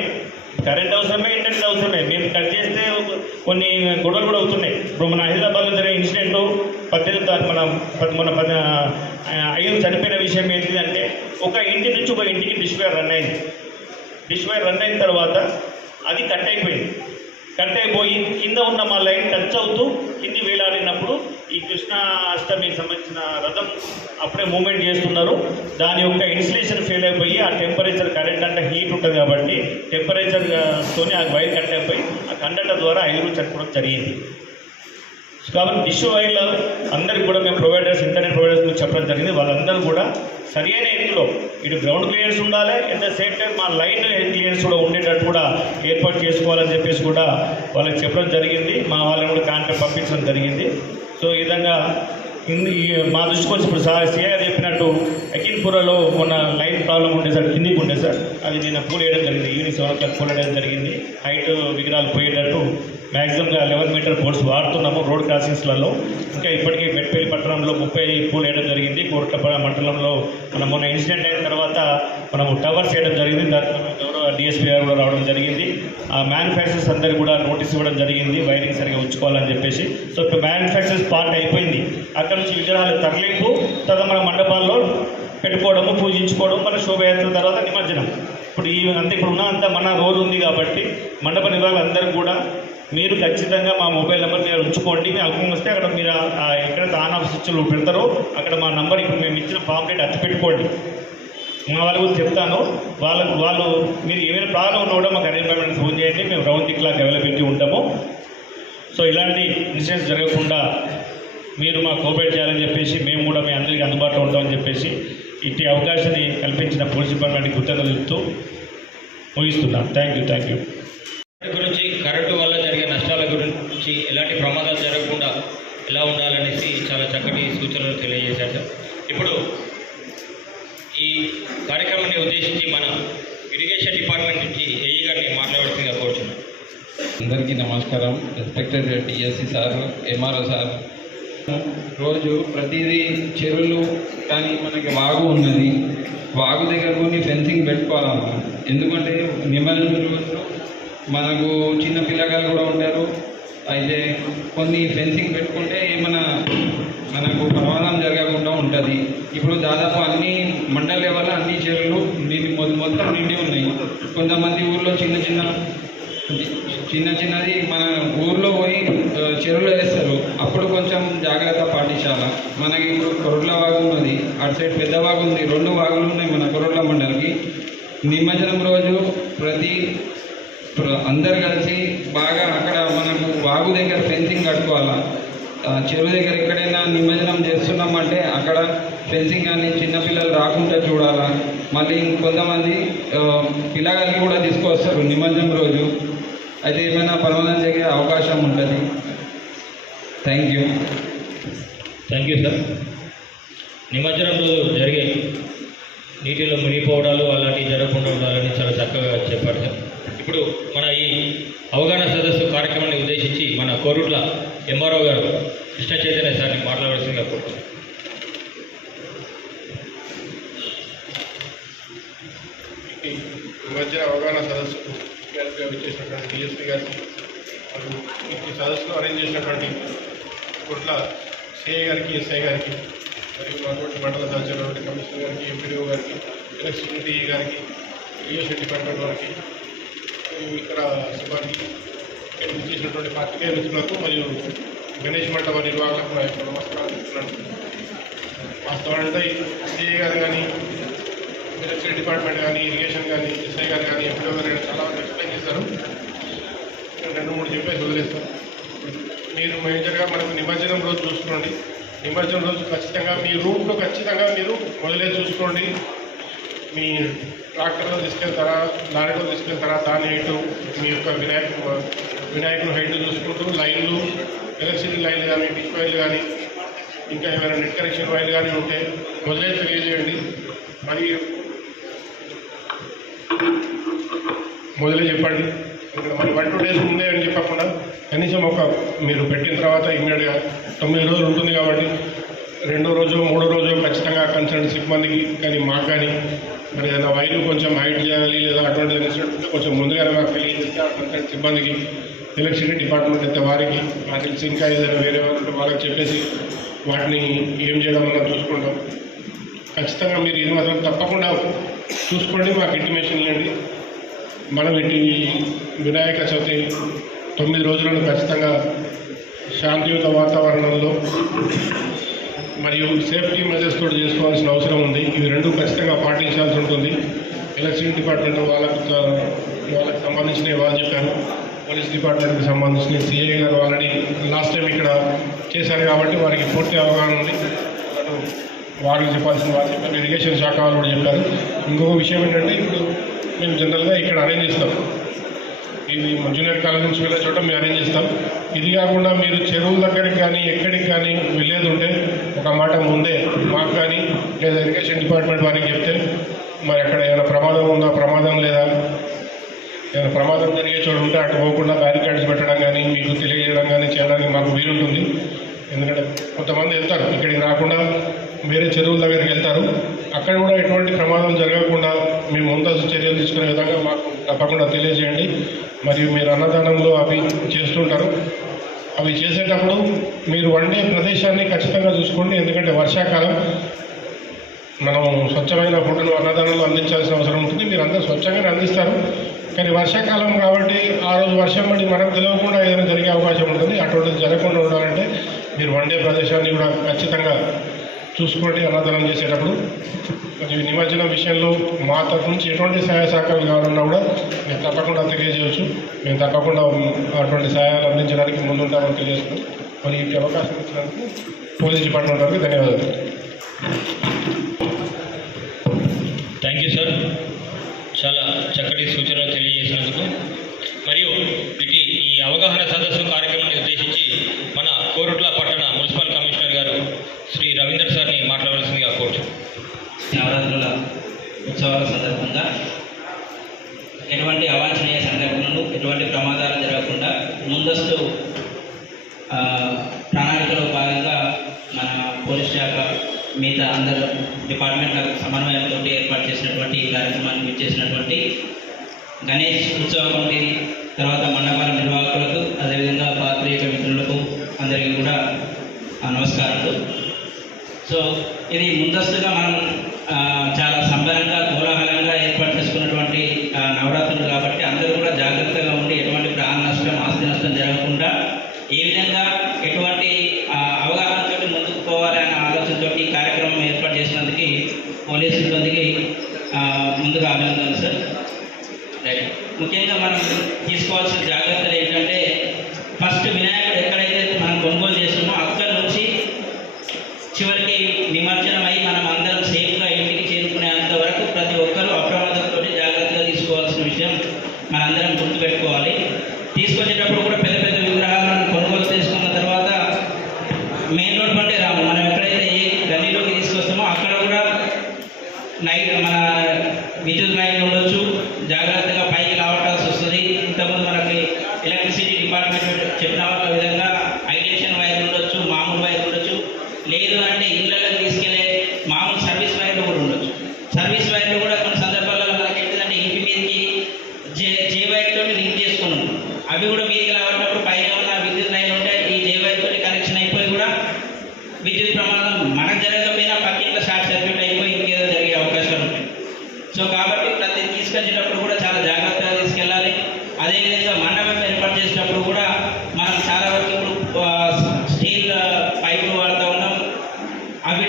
కరెంట్ అవసరమే, ఇంటర్నెట్ అవసరమే. మేము కట్ చేస్తే కొన్ని గొడవలు కూడా అవుతున్నాయి. ఇప్పుడు మన హైదరాబాద్లో జరిగిన ఇన్సిడెంట్ 5 చనిపోయిన విషయం ఏంటి అంటే, ఒక ఇంటి నుంచి ఒక ఇంటికి డిష్ వైర్ రన్ అయింది. డిష్ వైర్ రన్ అయిన తర్వాత అది కట్ అయిపోయింది. కట్ అయిపోయి కింద ఉన్న మా లైన్ టచ్ అవుతూ కింది వేలాడినప్పుడు ఈ కృష్ణాష్టమికి సంబంధించిన రథం అప్పుడే మూమెంట్ చేస్తున్నారు. దాని యొక్క ఇన్సులేషన్ ఫెయిల్ అయిపోయి ఆ టెంపరేచర్, కరెంట్ అంటే హీట్ ఉంటుంది కాబట్టి టెంపరేచర్తోనే ఆ వైర్ కట్ అయిపోయి ఆ కండక్టర్ ద్వారా 5 చనిపోవడం జరిగింది. కాబట్టి డిష్ వైర్లు అందరికీ కూడా మేము ప్రొవైడర్స్, ఇంటర్నెట్ ప్రొవైడర్స్ మీకు చెప్పడం జరిగింది. వాళ్ళందరూ కూడా సరైన ఎత్తులో ఇటు గ్రౌండ్ క్లియరెన్స్ ఉండాలి, ఎట్ ద సేమ్ టైం మా లైన్ క్లియరెన్స్ కూడా ఉండేటట్టు కూడా ఏర్పాటు చేసుకోవాలని చెప్పేసి కూడా వాళ్ళకి చెప్పడం జరిగింది. మా వాళ్ళని కూడా కాంట్రాక్ట్ పంపించడం జరిగింది. సో ఈ విధంగా మా దృష్టికి వచ్చి ఇప్పుడు సిఐ చెప్పినట్టు అకిన్పురలో మొన్న లైన్ ప్రాబ్లం ఉండే సార్, కిందికి ఉండే సార్, అది నిన్న పూల్ వేయడం జరిగింది. ఈవినింగ్ 7 o'clock పూల్ వేయడం జరిగింది. హైట్ విగ్రహాలు పోయేటట్టు మ్యాక్సిమంగా 11 మీటర్ పోల్స్ వాడుతున్నాము రోడ్ క్రాసింగ్స్లలో. ఇంకా ఇప్పటికీ మెట్పల్లి పట్టణంలో 30 పూల్ వేయడం జరిగింది. కోరట్లపడ మండలంలో మొన్న ఇన్సిడెంట్ అయిన తర్వాత మనము టవర్స్ వేయడం జరిగింది. దాంట్లో గౌరవ డిఎస్పీ గారు కూడా రావడం జరిగింది. ఆ మ్యానుఫ్యాక్చరర్స్ అందరికీ కూడా నోటీస్ ఇవ్వడం జరిగింది, వైరింగ్ సరిగా ఉంచుకోవాలని చెప్పేసి. సో ఇప్పుడు మ్యానుఫ్యాక్చరర్స్ పార్ట్ అయిపోయింది. అక్కడ నుంచి విగ్రహాలు తరలింపు, తర్వాత మన మండపాల్లో పెట్టుకోవడము, పూజించుకోవడం, మన శోభయాత్ర తర్వాత నిమజ్జనం. ఇప్పుడు ఇప్పుడు ఉన్నంత మన రోల్ ఉంది కాబట్టి మండప నిర్వాహకులు అందరూ కూడా మీరు ఖచ్చితంగా మా మొబైల్ నెంబర్ మీరు ఉంచుకోండి. మీ అవసరం వస్తే అక్కడ మీరు ఎక్కడైతే ఆన్ ఆఫ్ స్విచ్లు పెడతారో అక్కడ మా నెంబర్ ఇప్పుడు మేము ఇచ్చిన పాంప్లెట్ అట్టి పెట్టుకోండి. మా వాళ్ళకు చెప్తాను, వాళ్ళు మీరు ఏమైనా ప్రాబ్లం ఉన్నా కూడా మాకు అరేంజ్మెంట్ ఫోన్ చేయండి, మేము రౌండ్ ది క్లాక్ అవైలబిలిటీ ఉంటాము. సో ఇలాంటి ఇన్సిడెంట్స్ జరగకుండా మీరు మాకు కోఆపరేట్ చేయాలని చెప్పేసి మేము కూడా మీ అందరికీ అందుబాటులో ఉంటామని చెప్పేసి ఇట్టి అవకాశాన్ని కల్పించిన పోలీస్ డిపార్ట్మెంట్కి కృతజ్ఞతలు చెప్తూ ముగిస్తున్నాను. Thank you. గురించి, కరెంటు వల్ల జరిగే నష్టాల గురించి, ఎలాంటి ప్రమాదాలు జరగకుండా ఎలా ఉండాలనేసి చాలా చక్కటి సూచనలు తెలియజేశారు సార్. ఇప్పుడు ఈ కార్యక్రమాన్ని ఉద్దేశించి మన ఇరిగేషన్ డిపార్ట్మెంట్ నుంచి ఏఈ గారిని మాట్లాడాల్సిందిగా కోరుచున్నాం. అందరికీ నమస్కారం. Respected DSC sir, MRO sir, రోజు ప్రతిదీ చెరువులు కానీ మనకి వాగు ఉన్నది, వాగు దగ్గర కొన్ని ఫెన్సింగ్ పెట్టుకోవాలి. ఎందుకంటే నిమజ్జనం రోజు మనకు చిన్న పిల్లగాళ్ళు కూడా ఉంటారు. అయితే కొన్ని ఫెన్సింగ్ పెట్టుకుంటే మనకు ప్రమాదం జరగకుండా ఉంటుంది. ఇప్పుడు దాదాపు అన్ని మండల లెవెల్ అన్ని చెరువులు మొత్తం నిండి ఉన్నాయి. కొంతమంది ఊర్లో చిన్నది మన ఊర్లో పోయి చెరువులో వేస్తారు. అప్పుడు కొంచెం జాగ్రత్త పాటించాలి. మనకి ఇప్పుడు కొరట్ల వాగు ఉన్నది, అటు సైడ్ పెద్ద వాగు ఉంది, 2 వాగులు ఉన్నాయి మన కొరట్ల మండలికి. నిమజ్జనం రోజు అందరు కలిసి బాగా అక్కడ మనకు వాగు దగ్గర ఫెన్సింగ్ కట్టుకోవాలా. చెరువు దగ్గర ఎక్కడైనా నిమజ్జనం చేస్తున్నామంటే అక్కడ ఫెన్సింగ్ కానీ చిన్నపిల్లలు రాకుండా చూడాలా. మళ్ళీ ఇంకొంతమంది పిల్లగాళ్ళకి కూడా తీసుకొస్తారు నిమజ్జనం రోజు. అయితే ఏమైనా ప్రమాదం జరిగే అవకాశం ఉంటుంది. Thank you sir. నిమజ్జనం రోజు జరిగే నీటిలో మునిగిపోవడాలు అలాంటివి జరగకుండా ఉండాలని చాలా చక్కగా చెప్పారు సార్. ఇప్పుడు మన ఈ అవగాహన సదస్సు కార్యక్రమాన్ని ఉద్దేశించి మన కోరుట్ల ఎంఆర్ఓ గారు కృష్ణ చైతన్య సార్ని మాట్లాడాల్సిందిగా కోరుతున్నాం. నిమజ్జన అవగాహన సదస్సుకు విచ్చేసినటువంటి డిఎస్పీ గారికి మరియు ఈ సదస్సులో అరేంజ్ చేసినటువంటి కోట్ల సిఐ గారికి, ఎస్ఐ గారికి, మరియు అటువంటి మండల సహచరులు కమిషనర్ గారికి, ఎంపీడీఓ గారికి, ఎలక్ట్రిసిటీ గారికి, ఇరిగేషన్ డిపార్ట్మెంట్ వారికి, ఇక్కడ సిబ్బందికి, ఇక్కడ విచ్చేసినటువంటి పాత్రికేయ మిత్రులకు మరియు గణేష్ మండప నిర్వాహకులకు నా యొక్క నమస్కారం చెప్తున్నాను. వాస్తవానికి సిఐ గారు కానీ, ఎలక్ట్రిసిటీ డిపార్ట్మెంట్ కానీ, ఇరిగేషన్ కానీ, ఎస్ఐ గారు కానీ, ఎంపీడీఓ గారు చాలా మంది ఎక్స్ప్లెయిన్ చేశారు. 2-3 చెప్పేసి వదిలేస్తాం. మీరు మేజర్గా మనకు నిమజ్జనం రోజు చూసుకోండి. నిమజ్జనం రోజు ఖచ్చితంగా మీ రూట్లో ఖచ్చితంగా మీరు మొదలే చూసుకోండి. మీ ట్రాక్టర్లో తీసుకెళ్తారా, లారీలో తీసుకెళ్తారా, దాని హైటు, మీ యొక్క వినాయకుడు హైట్ చూసుకుంటూ లైన్లు, ఎలక్ట్రిసిటీ లైన్లు కానీ, డిష్ వైర్లు కానీ, ఇంకా ఏమైనా నెట్ కనెక్షన్ వైర్లు కానీ ఉంటే మొదలే తెలియజేయండి. మరియు మొదలే చెప్పండి. ఇక్కడ మరి 1-2 days ముందే అని చెప్పకుండా కనీసం మీరు పెట్టిన తర్వాత ఇమ్మీడియట్గా 9 రోజులు ఉంటుంది కాబట్టి 2వ రోజు 3వ రోజు ఖచ్చితంగా కన్సర్న్ సిబ్బందికి కానీ మాకు కానీ మరి ఏదైనా వైరు కొంచెం హైట్ చేయాలి లేదా అటువంటి ఇన్సిడెంట్ కొంచెం ముందుగానే మాకు తెలియజేస్తే ఆ కన్సర్న్ సిబ్బందికి, ఎలక్ట్రిసిటీ డిపార్ట్మెంట్ అయితే వారికి, నాకు తెలిసి ఇంకా ఏదైనా వేరే వాళ్ళు వాళ్ళకి చెప్పేసి వాటిని ఏం చేయడం అన్నది చూసుకుంటాం. ఖచ్చితంగా మీరు ఇది మాత్రం తప్పకుండా చూసుకోండి, మాకు ఇంటిమేషన్ ఇవ్వండి. మనం ఇంటి వినాయక చవితి 9 రోజులను ఖచ్చితంగా శాంతియుత వాతావరణంలో మరియు సేఫ్టీ మెజర్స్ కూడా చేసుకోవాల్సిన అవసరం ఉంది. ఇవి రెండు ఖచ్చితంగా పాటించాల్సి ఉంటుంది. ఎలక్ట్రిసిటీ డిపార్ట్మెంట్ వాళ్ళకు సంబంధించిన వాళ్ళు చెప్పారు, పోలీస్ డిపార్ట్మెంట్కి సంబంధించిన సిఐ గారు ఆల్రెడీ లాస్ట్ టైం ఇక్కడ చేశారు కాబట్టి వారికి పూర్తి అవగాహన ఉంది. వారికి చెప్పాల్సిన వాళ్ళు చెప్పారు, ఇరిగేషన్ శాఖ వాళ్ళు కూడా చెప్పారు. ఇంకొక విషయం ఏంటంటే ఇప్పుడు మేము జనరల్గా ఇక్కడ అరేంజ్ చేస్తాం, ఇది జూనియర్ కాలేజ్ నుంచి వెళ్ళే చోట మేము అరేంజ్ చేస్తాం. ఇది కాకుండా మీరు చెరువుల దగ్గరికి కానీ ఎక్కడికి కానీ వెళ్ళేది ఉంటే ఒక మాట ముందే మాకు కానీ లేదా ఇరిగేషన్ డిపార్ట్మెంట్ వారికి చెప్తే మరి అక్కడ ఏమైనా ప్రమాదం ఉందా, ప్రమాదం లేదా, ఏమైనా ప్రమాదం జరిగే చోటు ఉంటే అటు పోకుండా బ్యారికేడ్స్ పెట్టడం కానీ మీకు తెలియజేయడం కానీ చేయడానికి మాకు వీలుంటుంది. ఎందుకంటే కొంతమంది వెళ్తారు ఇక్కడికి రాకుండా వేరే చెరువుల దగ్గరికి వెళ్తారు, అక్కడ కూడా ఎటువంటి ప్రమాదం జరగకుండా మేము ముందస్తు చర్యలు తీసుకునే విధంగా మాకు తప్పకుండా తెలియజేయండి. మరియు మీరు అన్నదానంలో అవి చేస్తుంటారు, అవి చేసేటప్పుడు మీరు వండే ప్రదేశాన్ని ఖచ్చితంగా చూసుకోండి. ఎందుకంటే వర్షాకాలం మనం స్వచ్ఛమైన ఫుడ్ను అన్నదానంలో అందించాల్సిన అవసరం ఉంటుంది. మీరు అందరూ స్వచ్ఛంగానే అందిస్తారు, కానీ వర్షాకాలం కాబట్టి ఆ రోజు వర్షం పడి మనకు తెలియకుండా ఏదైనా జరిగే అవకాశం ఉంటుంది. అటువంటిది జరగకుండా ఉండాలంటే మీరు వండే ప్రదేశాన్ని కూడా ఖచ్చితంగా చూసుకోండి అన్నదానం చేసేటప్పుడు. మరియు నిమజ్జనం విషయంలో మా తరఫు నుంచి ఎటువంటి సహాయ సహకారాలు కావాలన్నా కూడా మీరు తప్పకుండా తెలియజేయవచ్చు. మేము తప్పకుండా అటువంటి సహాయాలు అందించడానికి ముందుంటామని తెలియజేస్తున్నాం. మరి ఈ అవకాశం ఇచ్చినందుకు పోలీస్ డిపార్ట్మెంట్ వారికి ధన్యవాదాలు. థ్యాంక్ యూ సార్, చాలా చక్కటి సూచనలు తెలియజేసినందుకు. మరియు ఈ అవగాహన సదస్సు కార్యక్రమాన్ని ఉద్దేశించి మన కోరుట్ల పట్టణ మున్సిపల్ కమిషనర్ గారు శ్రీ రవీందర్ సార్ని మాట్లాడవలసిందిగా కోరుతున్నాను. నవరాత్రుల ఉత్సవాల సందర్భంగా ఎటువంటి అవాంఛనీయ సంఘటనలు, ఎటువంటి ప్రమాదాలు జరగకుండా ముందస్తు ప్రణాళికలో భాగంగా మన పోలీస్ శాఖ మిగతా అందరు డిపార్ట్మెంట్ల సమన్వయంతో ఏర్పాటు చేసినటువంటి ఈ కార్యక్రమానికి ఇచ్చేసినటువంటి గణేష్ ఉత్సవ కమిటీ, తర్వాత మండపాల నిర్వాహకులకు, అదేవిధంగా పాత్రికేయ మిత్రులకు అందరికీ కూడా నమస్కారాలు. సో ఇది ముందస్తుగా మనం చాలా సంబరంగా కోలాహలంగా ఏర్పాటు చేసుకున్నటువంటి నవరాత్రులు కాబట్టి అందరూ కూడా జాగ్రత్తగా ఉండి ఎటువంటి ప్రాణ నష్టం, ఆస్తి నష్టం జరగకుండా ఏ విధంగా ఎటువంటి అవగాహనతో ముందుకు పోవాలి అనే ఆలోచనతో ఈ కార్యక్రమం ఏర్పాటు చేసినందుకు పోలీసు సిబ్బందికి ముందుగా అభినందనలు సార్. రైట్, ముఖ్యంగా మనం తీసుకోవాల్సిన జాగ్రత్తలు ఏంటంటే ఫస్ట్ వినాయకుడు ఎక్కడైతే మనం కొనుగోలు చేస్తున్నామో అక్కడి నుంచి చివరికి నిమజ్జనం అయ్యి మనం అందరం సేఫ్గా ఇంటికి చేరుకునేంత వరకు ప్రతి ఒక్కరూ అప్రమత్తంతో జాగ్రత్తగా తీసుకోవాల్సిన విషయం మనందరం గుర్తుపెట్టుకోవాలి. తీసుకొచ్చేటప్పుడు కూడా పెద్ద పెద్ద విగ్రహాలను కొనుగోలు చేసుకున్న తర్వాత మెయిన్ రోడ్ పంటే రాము, మనం ఎక్కడైతే ఏ గల్లీలోకి తీసుకొస్తామో అక్కడ కూడా నైట్ మన విద్యుత్ లైన్లు ఉండొచ్చు, జాగ్రత్తగా పైకి రావటాల్సి వస్తుంది. ఇంతకుముందు మనకి ఎలక్ట్రిసిటీ డిపార్ట్మెంట్ చెప్పిన విధంగా హైటెన్షన్ వైర్ ఉండొచ్చు, మామూలు వైర్ ఉండొచ్చు, లేదు అంటే ఇళ్ళకి తీసుకెళ్లే మామూలు సర్వీస్ వైర్లు కూడా ఉండొచ్చు. సర్వీస్ వైర్లు కూడా కొన్ని సందర్భాల్లో మనకి ఏంటంటే ఇంటి మీదకి జే వైర్తో లింక్ చేసుకున్నాం, అవి కూడా మీదకి రావటప్పుడు పైన ఉన్న విద్యుత్ లైన్ ఉంటే ఈ జే వైర్తో కనెక్షన్ అయిపోయి కూడా విద్యుత్ ప్రమాదం మనకు జరగకపోయినా పక్కింట్లో షార్ట్ సర్క్యూట్ అయిపోయి ఇంకేదో జరిగే అవకాశాలు ఉంటాయి. సో కాబట్టి ప్రతి తీసుకొచ్చేటప్పుడు కూడా చాలా జాగ్రత్తగా తీసుకెళ్ళాలి. అదేవిధంగా మండపం ఏర్పాటు చేసేటప్పుడు కూడా మనం చాలా వరకు ఇప్పుడు స్టీల్ పైపులు వాడుతూ ఉన్నాం, అవి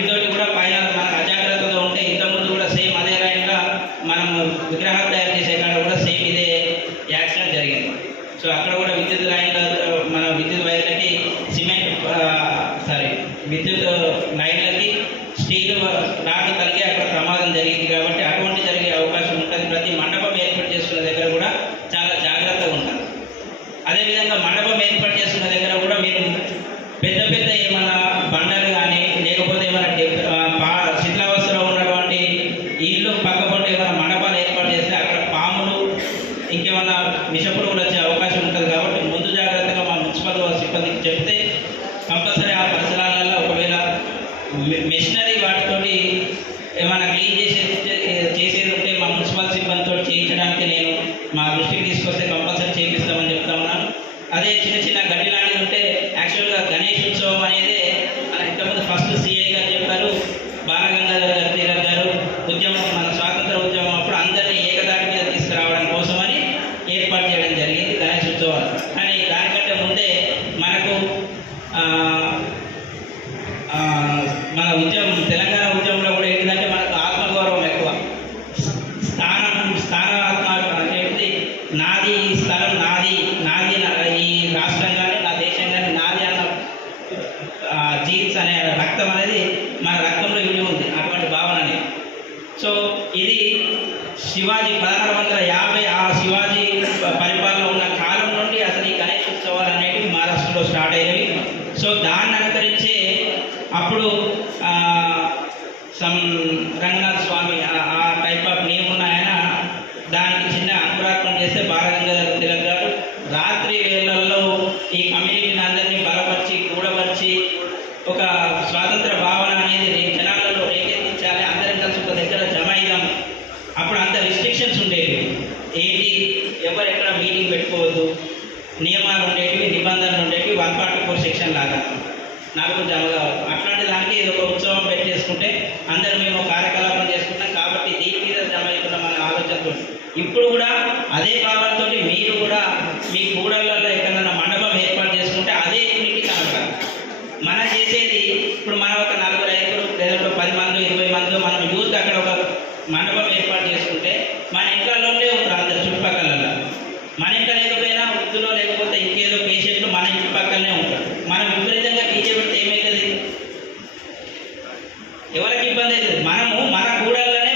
విద్యుత్ లైన్లకి స్టీల్ రాడ్ కలిగి అక్కడ ప్రమాదం జరిగింది కాబట్టి అటువంటి జరిగే అవకాశం ఉంటుంది. ప్రతి మండపం ఏర్పాటు చేసుకున్న దగ్గర కూడా చాలా జాగ్రత్తగా ఉంటారు. అదేవిధంగా మండపం ఏర్పాటు చేసుకున్న దగ్గర కూడా మీరు పెద్ద పెద్ద ఏమైనా బండలు కానీ లేకపోతే ఏమైనా శిథిలావస్థలో ఉన్నటువంటి ఇల్లు పక్కపొంటి ఏమైనా మండపాలు ఏర్పాటు చేస్తే అక్కడ పాములు ఇంకేమైనా విషపురుగులు వచ్చే అవకాశం ఉంటుంది. కాబట్టి ముందు జాగ్రత్తగా మా మున్సిపల్ సిబ్బందికి చెప్తే కంపల్సరీ ఆ పరిసరాలలో ఒకవేళ మెషినరీ వాటితోటి ఏమైనా క్లీన్ చేసేది ఉంటే మా మున్సిపల్ సిబ్బందితో చేయించడానికి నేను మా దృష్టికి తీసుకొస్తే కంపల్సరీ చేయిస్తామని చెప్తా ఉన్నాను. అదే చిన్న చిన్న గడ్డి లాంటిది ఉంటే యాక్చువల్గా గణేష్ ఉత్సవం అనేది ఇంతకుముందు ఫస్ట్ సిఐ గారు చెప్పారు, బాలగంగాధర్ తిలక్ గారు ఉద్యమం మన స్వాతంత్ర ఉద్యమం అప్పుడు అందరినీ ఏకదాటి మీద తీసుకురావడం కోసమని ఏర్పాటు చేయడం జరిగింది గణేష్ ఉత్సవాలు. కానీ దానికంటే ముందే మనకు మన ఉద్యమం తెలంగాణ ఉద్యమంలో కూడా ఏంటంటే మనకు ఆత్మగౌరవం ఎక్కువ, స్థానాత్మ అంటే నాది ఈ స్థలం నాది ఈ రాష్ట్రం కానీ నా దేశం కానీ నాది అన్న జీన్స్ అనే రక్తం అనేది మన రక్తంలో ఇమిడి ఉంది, అటువంటి భావనని. సో ఇది శివాజీ 1650 ఆ శివాజీ పరిపాలన ఉన్న కాలం నుండి అసలు ఈ గణేష్ ఉత్సవాలు అనేవి మహారాష్ట్రలో స్టార్ట్ అయ్యేవి. సో దాన్ని అనుసరించే అప్పుడు రంగనాథ్ స్వామి ఆ టైప్ ఆఫ్ నేమ్ ఉన్న ఆయన దానికి చిన్న అంకురార్పణ చేస్తే బాలగంగాధర తిలక్ గారు రాత్రి వేళల్లో ఈ కమ్యూనిటీని అందరినీ బలపరిచి కూడపరిచి ఒక స్వాతంత్ర భావన అనేది జనాలలో రేకెత్తించాలి, అందరం కలిసి ఒక దగ్గర జమ అయిదాం. అప్పుడు అంత రిస్ట్రిక్షన్స్ ఉండేవి, ఏంటి ఎవరెక్కడ మీటింగ్ పెట్టుకోవద్దు, నియమాలు ఉండేవి, నిబంధనలు ఉండేవి, 144 సెక్షన్ లాగా 4 జమ కావాలి. అట్లాంటి దానికి ఇది ఒక ఉత్సవం పెట్టేసుకుంటే అందరూ మేము కార్యకలాపం చేసుకుంటాం కాబట్టి దీని మీద జమ అవుతున్నాం అనే ఆలోచనతో ఇప్పుడు కూడా అదే భావనతో మీరు కూడా మీ కూడళ్ళలో ఎక్కడైనా మండపం ఏర్పాటు చేసుకుంటే అదే యూనిటీ కనబడాలి. మనం చేసేది ఇప్పుడు మనం ఒక 4-5 లేదా 10 మంది 20 మంది మనం యూత్ అక్కడ ఒక మండపం ఏర్పాటు చేసుకుంటే మన ఇంట్లోనే ఉంటారు అందరు చుట్టుపక్కల. మన ఇంట్లో లేకపోయినా వృద్ధులో లేకపోతే ఇంకేదో పేషెంట్లు మన ఇంటి పక్కనే ఉంటారు. మనం విపరీతంగా టీచర్ పెడితే ఏమవుతుంది, ఎవరికి ఇబ్బంది అవుతుంది. మనము మన కూడళ్ళనే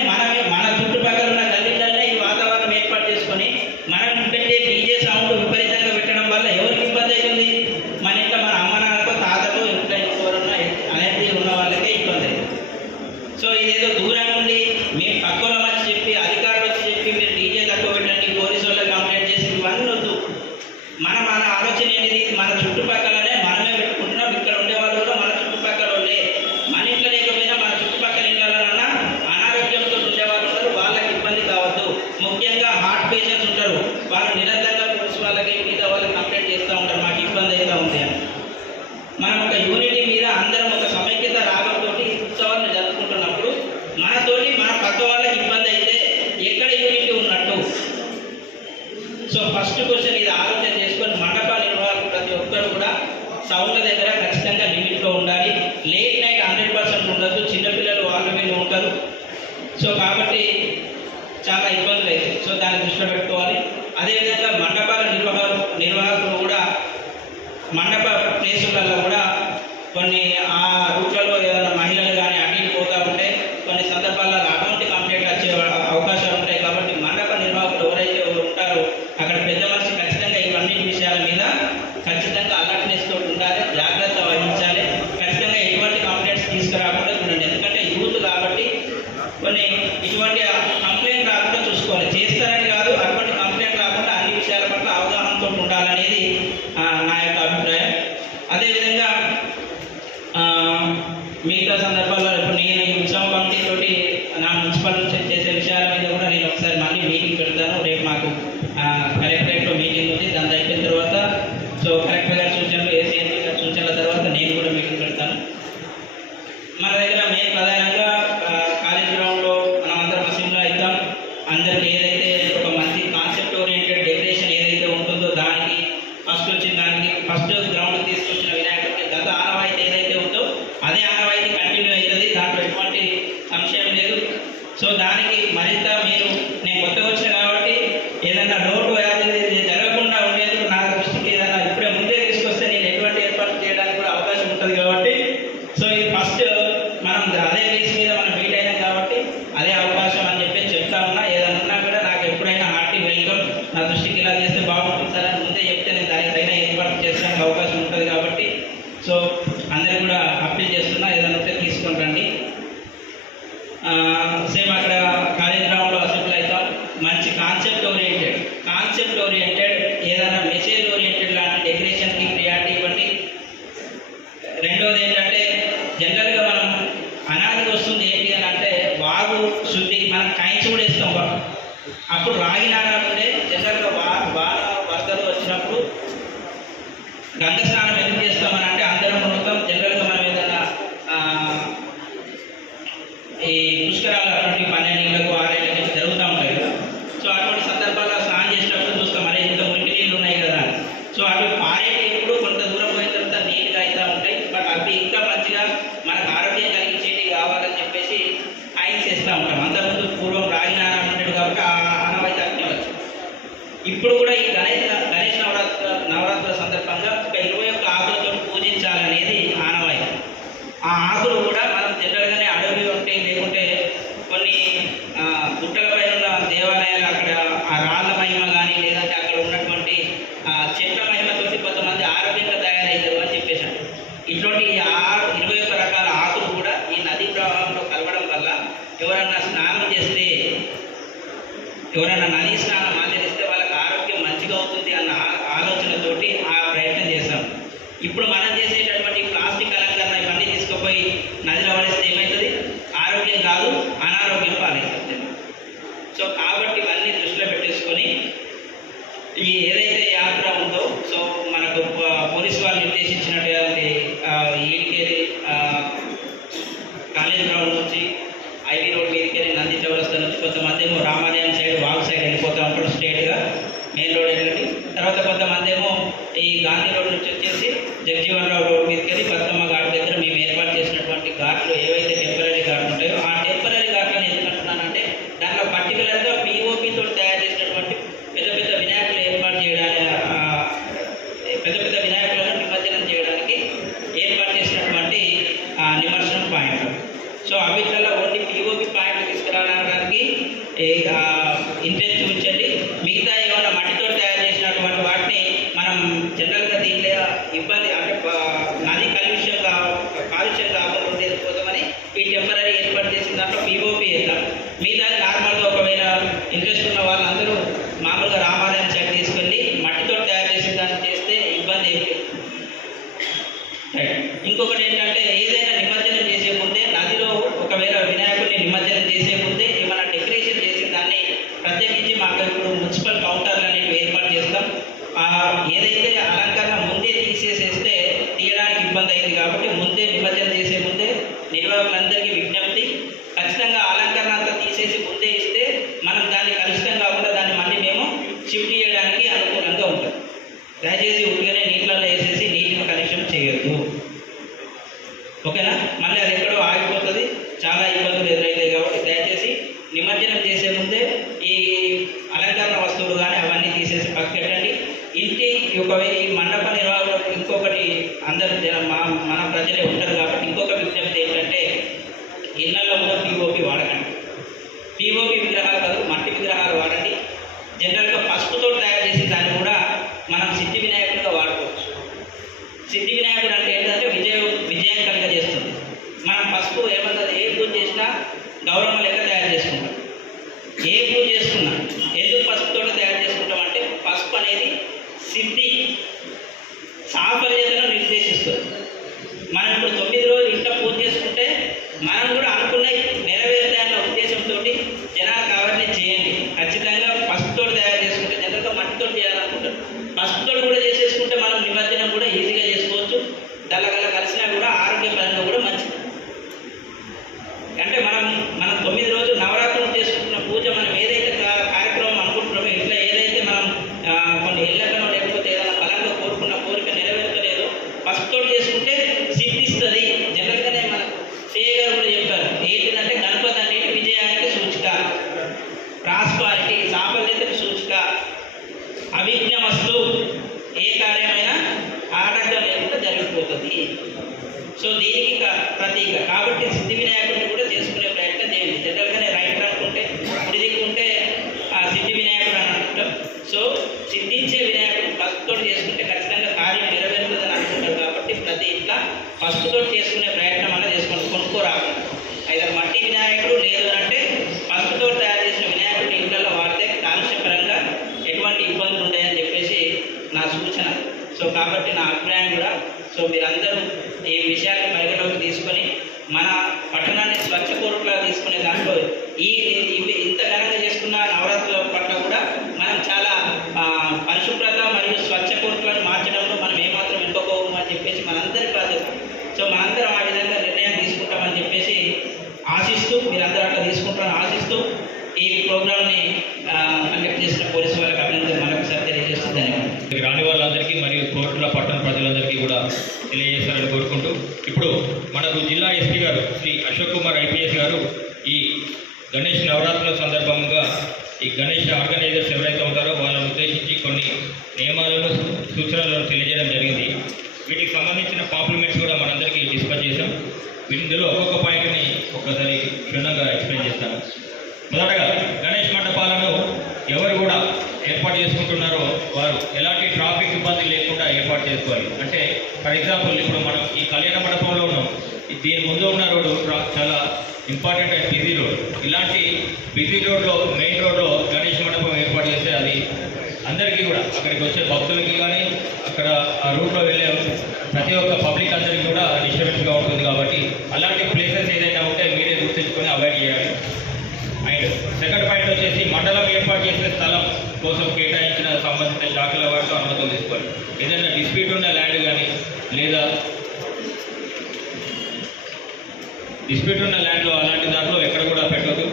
మన చుట్టుపక్కల ఉన్న గల్లీలనే ఈ వాతావరణం ఏర్పాటు చేసుకొని మనం పెట్టే డీజే సౌండ్ విపరీతంగా పెట్టడం వల్ల ఎవరికి ఇబ్బంది అవుతుంది, మన ఇంట్లో మన అమ్మ నాన్నకో తాతలు ఇంట్లో ఎవరున్నా అనేది ఉన్న వాళ్ళకే ఇబ్బంది అవుతుంది. సో ఇదేదో దూరం నుండి మేము పక్కన వచ్చి చెప్పి అధికారులు వచ్చి చెప్పి మీరు డీజే తక్కువ పెట్టండి, పోలీసు వాళ్ళకి కంప్లైంట్ చేసి ఇవన్నీ వద్దు. మన ఆలోచన ఏంటిది, మన చుట్టుపక్కలనే మనమే పెట్టుకుంటున్నాం. ఇక్కడ ఉండే వాళ్ళు కూడా మన చుట్టుపక్కల ఉండే, మన ఇంట్లో లేకపోయినా మన చుట్టుపక్కల ఇంట్లోనన్నా అనారోగ్యంతో ఉండేవాళ్ళు ఉంటారు, వాళ్ళకి ఇబ్బంది కావద్దు. ముఖ్యంగా హార్ట్ పేషెంట్స్ ఉంటారు, వాళ్ళు నిరంతరంగా పోలీసు వాళ్ళకి మిగతా వాళ్ళకి కంప్లైంట్ చేస్తూ ఉంటారు, మాకు ఇబ్బంది అవుతూ ఉంది అని. మనం ఒక యూనిటీ మీద అందరం ఒక సమైక్యత రాగంతో ఉత్సవాలను జరుపుకుంటున్నప్పుడు మనతోటి మన పక్క వాళ్ళకి ఇబ్బంది అయితే ఎక్కడ యూనిటీ ఉన్నట్టు. సో ఫస్ట్ క్వశ్చన్ ఇది ఆలోచన చేసుకొని మండపాల నిర్వాహకులు ప్రతి ఒక్కరు కూడా సౌండ్ల దగ్గర ఖచ్చితంగా లిమిట్లో ఉండాలి. లేట్ నైట్ 100% ఉండదు, చిన్నపిల్లలు వాళ్ళు వీళ్ళు ఉంటారు. సో కాబట్టి చాలా ఇబ్బందులు అవుతాయి. సో దాన్ని దృష్టిలో పెట్టుకోవాలి. అదేవిధంగా మండపాల నిర్వాహకులు కూడా మండప ప్లేసులలో కూడా కొన్ని ఆ రూట్లలో ఏదైనా మహిళలు కానీ అటు పోతూ ఉంటే కొన్ని సందర్భాల్లో అటువంటి కంప్లైంట్ వచ్చే అవకాశాలు ఉంటాయి. కాబట్టి మండప నిర్వాహకులు ఎవరైతే ఉంటారో అక్కడ పెద్ద మనిషి ఖచ్చితంగా ఇవన్నీ విషయాల మీద ఖచ్చితంగా అలర్ట్నెస్ తోటి ఉండాలి, జాగ్రత్త వహించాలి. ఖచ్చితంగా ఎటువంటి కంప్లైంట్స్ తీసుకురాకుండా చూడండి. ఎందుకంటే యూత్ కాబట్టి కొన్ని ఇటువంటి కంప్లైంట్ రాకుండా చూసుకోవాలి. చేస్తారని కాదు, అటువంటి కంప్లైంట్ రాకుండా అన్ని విషయాల పట్ల అవగాహనతో ఉండాలనేది నా యొక్క అభిప్రాయం. అదేవిధంగా మిగతా సందర్భాల్లో ఇప్పుడు నేను ఈ ఉత్సవ కమిటీ తోటి నా మున్సిపల్ చేసే విషయాల మీద కూడా నేను ఒకసారి మళ్ళీ మీటింగ్ పెడతాను. రేపు మాకు కలెక్టరేట్లో మీటింగ్ ఉంది. దాని అయిపోయిన తర్వాత సో కలెక్టర్ గారి సూచనలు, ఏసీఎంపీ గారి సూచనల తర్వాత నేను కూడా మీటింగ్ పెడతాను. మన దగ్గర మేము ప్రధానంగా కాలేజ్ గ్రౌండ్లో మనం అందరం అసెంబ్లీ అవుతాం. అందరికి ఏదైతే ఒక మంచి కాన్సెప్ట్ ఓరియంటెడ్ డెకరేషన్ ఏదైతే ఉంటుందో దానికి ఫస్ట్ గ్రౌండ్కి తీసుకొచ్చిన వినాయకుడికి గత ఆనవాయితీ ఏదైతే ఉందో అదే ఆనవాయితీ కంటిన్యూ అవుతుంది, దాంట్లో ఎటువంటి సంశయం లేదు. సో దానికి మరింత మీరు నేను కొత్తగా వచ్చిన కాబట్టి ఏదైనా లోటు అది జరగకుండా ఉండేందుకు నా దృష్టికి ఏదైనా ఇప్పుడే ముందే తీసుకొస్తే నేను ఎటువంటి ఏర్పాటు చేయడానికి కూడా అవకాశం ఉంటుంది. కాబట్టి సో ఇది ఫస్ట్ మనం అదే బేస్ మీద మనం మీట్ అయినాం కాబట్టి అదే అవకాశం అని చెప్పి చెప్తా ఉన్నా. ఏదన్నా కూడా నాకు ఎప్పుడైనా హార్టీ వెల్కమ్, నా దృష్టికి ఇలా చేస్తే బాగుంటుంది సార్ అని ముందే చెప్తే నేను దానికి తగిన ఏర్పాటు చేసడానికి అవకాశం ఉంటుంది కాబట్టి సో అందరూ కూడా అప్పీల్ చేస్తున్నా, ఏదైనా ఉంటే తీసుకొని రండి. సేమ్ అక్కడ కాలేజ్ గ్రౌండ్లో అసెంబ్లీ అవుతాం. మంచి కాన్సెప్ట్ ఓరియంటెడ్ ఏదైనా మెసేజ్ ఓరియంటెడ్ లాంటి డెకరేషన్కి ప్రియారిటీ ఇవ్వండి. రెండవది ఏంటంటే జనరల్గా మనం అనాదిగా వస్తుంది ఏంటి అని అంటే వాగు శుద్ధి, మనం కైన్స్ కూడా ఇస్తాం. అప్పుడు రాగి నాణాలు ఉండే జనరల్గా వాన వరదలు వచ్చినప్పుడు గంగ స్నానం ఎందుకు చేస్తామని అంటే అందరం మొత్తం జనరల్గా మనం ఏదైనా ఈ పుష్కరాలు అటువంటి 12 నీళ్ళకు 6 నీళ్ళకి జరుగుతూ ఉంటాయి కదా. సో అటువంటి సందర్భాల్లో స్నానం చేసినప్పుడు చూస్తాం అరే ఇంత మురికి నీళ్ళు ఉన్నాయి కదా. సో అవి పారేటప్పుడు కొంత దూరం పోయిన తర్వాత నీట్గా అవుతూ ఉంటాయి. బట్ అవి ఇంకా మంచిగా మనకు ఆరోగ్యం కలిగించేటి కావాలని చెప్పేసి ఐన్స్ చేస్తూ ఉంటాం. అంతకుముందు పూర్వం రాగి నాణాలు ఉండేవి కాబట్టి ఆ ఆనవాయితీ అట్నే వచ్చింది. ఇప్పుడు కూడా ఈ గణేష్ నవరాత్రుల సందర్భంగా ఒక 21 ఆకులతో పూజించాలనేది ఆనవాయితీ. ఆ ఆకులు కూడా మనం జనరల్గానే అడవి ఉంటే లేకుంటే కొన్ని గుట్టలపై ఉన్న దేవాలయాలు అక్కడ ఆ రాళ్ళ మహిమ కానీ లేదంటే అక్కడ ఉన్నటువంటి చెట్ల మహిమతోటి కొంతమంది ఆరోగ్యంగా తయారవుతారు అని చెప్పేసాను. ఇటువంటి 21 రకాల ఆకులు కూడా ఈ నదీ ప్రవాహంలో కలవడం వల్ల ఎవరన్నా స్నానం చేస్తే, ఎవరైనా నదీ స్నానం ఆచరిస్తే వాళ్ళకి ఆరోగ్యం మంచిగా అవుతుంది అన్న ఆలోచనతోటి ఆ ప్రయత్నం చేశాం. ఇప్పుడు మనం చేసేటటువంటి ప్లాస్టిక్ అలంకరణ ఇవన్నీ తీసుకుపోయి నదిలో పడేస్తే ఏమవుతుంది? ఆరోగ్యం కాదు, అనారోగ్యం పాలవుతుంది. సో కాబట్టి ఇవన్నీ దృష్టిలో పెట్టేసుకొని ఈ ఏదైతే యాత్ర ఉందో సో మనకు పోలీసు వాళ్ళు నిర్దేశించినటువంటి ఈడికేది కాలేజ్ గ్రౌండ్ నుంచి ఐబీ రోడ్ మీదకి నంది చౌరస్తా నుంచి కొంతమంది ఏమో రామాలయం సైడ్ వాగు సైడ్ వెళ్ళిపోతూ ఉంటారు స్ట్రేట్గా మెయిన్ రోడ్ వెళ్ళి. తర్వాత కొంతమంది ఏమో ఈ గాంధీ రోడ్ నుంచి వచ్చేసి జగజీవన్ రావు రోడ్ మీదకి వెళ్ళి బతుకమ్మ ఘాట్ దగ్గర మేము ఏర్పాటు చేసినటువంటి ఘాట్లు ఏవైతే టెంపరీ ఘాట్లు ఉంటాయో ఆ టెంపరీ ఘాట్లను ఎందుకంటున్నానంటే దాంట్లో పర్టికులర్గా పీఓపీతో తయారు చేసినటువంటి పెద్ద పెద్ద వినాయకులు ఏర్పాటు చేయడానికి పెద్ద వినాయకులను నిమజ్జనం చేయడానికి ఏర్పాటు చేసినటువంటి నిమజ్జనం పాయింట్. సో అవిట్లలో ఓన్లీ పీఓపీ పాయింట్ తీసుకురావడానికి ఇంట్రెస్ట్ చూపించండి. మిగతా ఏమైనా మట్టితో తయారు చేసినటువంటి వాటిని మనం జనరల్గా దీంట్లో ఇబ్బంది అంటే నది కాలుష్యం కాకుండా ఉండేది కోసమని ఈ టెంపరీ ఏర్పాటు చేసిన దాంట్లో పీఓపీ వేద్దాం. మిగతా నార్మల్గా ఒకవేళ ఇంట్రెస్ట్ ఉన్న వాళ్ళందరూ మామూలుగా రామాలయం సైడ్ తీసుకెళ్ళి మట్టితో తయారు చేసిన దాన్ని చేస్తే ఇబ్బంది ఏమి లేదు. రైట్. ఇంకొకటి ఏంటంటే ఏదైనా నిమజ్జనం చేసే ముందే నదిలో ఒకవేళ వినాయకుడిని నిమజ్జనం చేసే ముందే ఏమైనా డెకరేషన్ చేసి దాన్ని ప్రత్యేకించి మాకు ఇప్పుడు మున్సిపల్ కౌంటర్లు అనేవి ఏర్పాటు చేస్తాం. ఏదైతే అలంకరణ ముందే తీసేసేస్తే తీయడానికి ఇబ్బంది అయింది కాబట్టి ముందే నిమజ్జనం చేసే ముందే నిర్వాహకులందరికీ విజ్ఞప్తి, ఖచ్చితంగా అలంకరణ అంతా తీసేసి ముందే ఇస్తే మనం దాన్ని కలుషితం కాకుండా దాన్ని మళ్ళీ మేము షిఫ్ట్ చేయడానికి అనుకూలంగా ఉంటుంది. దయచేసి ఉట్టిగానే నీళ్ళలో వేసేసి నీటిని కలుషితం చేయొద్దు. ఓకేనా? మళ్ళీ అది ఎక్కడో ఆగిపోతుంది, చాలా ఇబ్బందులు ఎదురవుతాయి. కాబట్టి దయచేసి నిమజ్జనం చేసే ముందే ఈ అలంకరణ వస్తువులు కానీ అవన్నీ తీసేసి పక్కకెట్టండి. ఇంటి ఒకవేళ ఈ మండప నిర్వాహకులకు ఇంకొకటి అందరూ మన ప్రజలే ఉంటారు కాబట్టి ఇంకొక విజ్ఞప్తి ఏంటంటే ఇళ్లలో కూడా పీఓపీ వాడకండి. పీఓపీ విగ్రహాలు కాదు, మట్టి విగ్రహాలు వాడండి. జనరల్గా పసుపుతో తయారు చేసి దాన్ని కూడా మనం సిద్ధి వినాయకుడిగా వాడుకోవచ్చు. సిద్ధి వినాయకుడు అంటే ఏంటంటే విజయం కలుగజేస్తుంది. మనం పసుపు ఏమన్నా ఏ పూజ చేసినా గౌరవం లెక్క తయారు చేసుకుంటాం. ఏ పూజ చేసుకున్నా ఎందుకు పసుపుతో తయారు చేసుకుంటాం అంటే పసుపు అనేది సిద్ధి సాఫల్యతను నిర్దేశిస్తుంది. మనం ఇప్పుడు 9 రోజులు ఇంట్లో పూజ చేసుకుంటే మనం కూడా అనుకున్నవి నెరవేరుతాయన్న ఉద్దేశంతో జనాలకు అవేర్నెస్ చేయండి. ఖచ్చితంగా పసుపుతో తయారు చేసుకుంటే జనరల్గా మట్టితో చేయాలనుకుంటారు. పసుపుతో కూడా చేసేసుకుంటే మనం నిమజ్జనం కూడా ఈజీగా చేసుకోవచ్చు. దళ్ళగల కలిసినా కూడా ఆరోగ్యపరంగా కూడా మంచిది. అంటే మనం 9 రోజులు నవరాత్రులు చేసుకుంటున్న పూజ మనం ఏదైతే కార్యక్రమం అనుకుంటున్నామో ఇట్లా ఏదైతే మనం కొన్ని ఇళ్ళకనో లేకపోతే ఏదైనా సో దీనికి ప్రతీక కాబట్టి సిద్ధి వినాయకుడిని కూడా చేసుకునే ప్రయత్నం చేయండి. జనరల్గానే రైట్ అనుకుంటే కుడి దిక్కుంటే ఆ సిద్ధి వినాయకుడు అని అనుకుంటాం. సో సిద్ధించే వినాయకుడు ఫస్ట్ తోటి చేసుకుంటే ఖచ్చితంగా కార్యం నెరవేరుతుందని అనుకుంటారు. కాబట్టి ప్రతి ఇట్లా ఫస్ట్ తోటి చేసుకునే ప్రయత్నం అలా చేసుకోండి, కొనుక్కోరాకుండా. అయితే మట్టి వినాయకుడు లేదు అంటే ఫస్ట్ తోటి తయారు చేసిన వినాయకుడు ఇంట్లో వాడితే కాలుష్యపరంగా ఎటువంటి ఇబ్బందులు ఉంటాయని చెప్పేసి నా సూచన. సో కాబట్టి నా అభిప్రాయం కూడా. సో మీరందరూ ఈ విషయాన్ని పరిగణలోకి తీసుకొని మన పట్టణాన్ని స్వచ్ఛ కోరుకులా తీసుకునే దాంట్లో ఇంత ఘనంగా చేసుకున్న నవరాత్రుల పట్ల కూడా మనం చాలా పరిశుభ్రత మరియు స్వచ్ఛ కోరుకులను మార్చడంలో మనం ఏమాత్రం వెనుకపోము అని చెప్పేసి మనందరి బాధ్యత. సో మనందరం ఆ విధంగా నిర్ణయం తీసుకుంటామని చెప్పేసి ఆశిస్తూ, మీరందరూ అట్లా తీసుకుంటామని ఆశిస్తూ ఈ ప్రోగ్రామ్ని కండక్ట్ చేసిన పోలీసు వాళ్ళకి అభినందనలు మరొకసారి తెలియజేస్తుంది. ధన్యవాదాలు. రాని వాళ్ళందరికీ మరియు కోర్టుల పట్టణ ప్రజలందరికీ కూడా తెలియజేస్తారని కోరుకుంటూ, ఇప్పుడు మనకు జిల్లా ఎస్పీ గారు శ్రీ అశోక్ కుమార్ ఐపీఎస్ గారు ఈ గణేష్ నవరాత్రుల సందర్భంగా ఈ గణేష్ ఆర్గనైజర్స్ ఎవరైతే ఉంటారో వాళ్ళని ఉద్దేశించి కొన్ని నియమాలను, సూచనలను తెలియజేయడం జరిగింది. వీటికి సంబంధించిన కాంప్లిమెంట్స్ కూడా మనందరికీ డిస్కస్ చేశాం. ఇందులో ఒక్కొక్క పాయింట్ని ఒక్కసారి క్షుణ్ణంగా ఎక్స్ప్లెయిన్ చేస్తాను. మొదటగా గణేష్ మండపాలను ఎవరు కూడా ఏర్పాటు చేసుకుంటున్నారో వారు ఎలాంటి ట్రాఫిక్ ఇబ్బంది లేకుండా ఏర్పాటు చేసుకోవాలి. అంటే ఫర్ ఎగ్జాంపుల్ ఇప్పుడు మనం ఈ కళ్యాణ మండపంలో ఉన్నాం, దీని ముందు ఉన్న రోడ్డు చాలా ఇంపార్టెంట్ అండ్ బిజీ రోడ్. ఇలాంటి బిజీ రోడ్లో, మెయిన్ రోడ్లో గణేష్ మండపం ఏర్పాటు చేస్తే అది అందరికీ కూడా, అక్కడికి వచ్చే భక్తులకి కానీ అక్కడ ఆ రూట్లో వెళ్ళే ప్రతి ఒక్క పబ్లిక్ అందరికీ కూడా డిస్టర్బెన్స్గా ఉంటుంది. కాబట్టి అలాంటి ప్లేసెస్ ఏదైనా ఉంటే మీరే గుర్తించుకొని అవాయిడ్ చేయాలి. అండ్ సెకండ్ పాయింట్ వచ్చేసి మండలం ఏర్పాటు చేసే స్థలం కోసం కేటాయించిన సంబంధిత శాఖల వారితో అనుమతులు తీసుకోవాలి. ఏదైనా డిస్ప్యూట్ ఉన్న ల్యాండ్ కానీ లేదా డిస్ప్యూట్ ఉన్న ల్యాండ్లో అలాంటి దాంట్లో ఎక్కడ కూడా పెట్టవద్దు.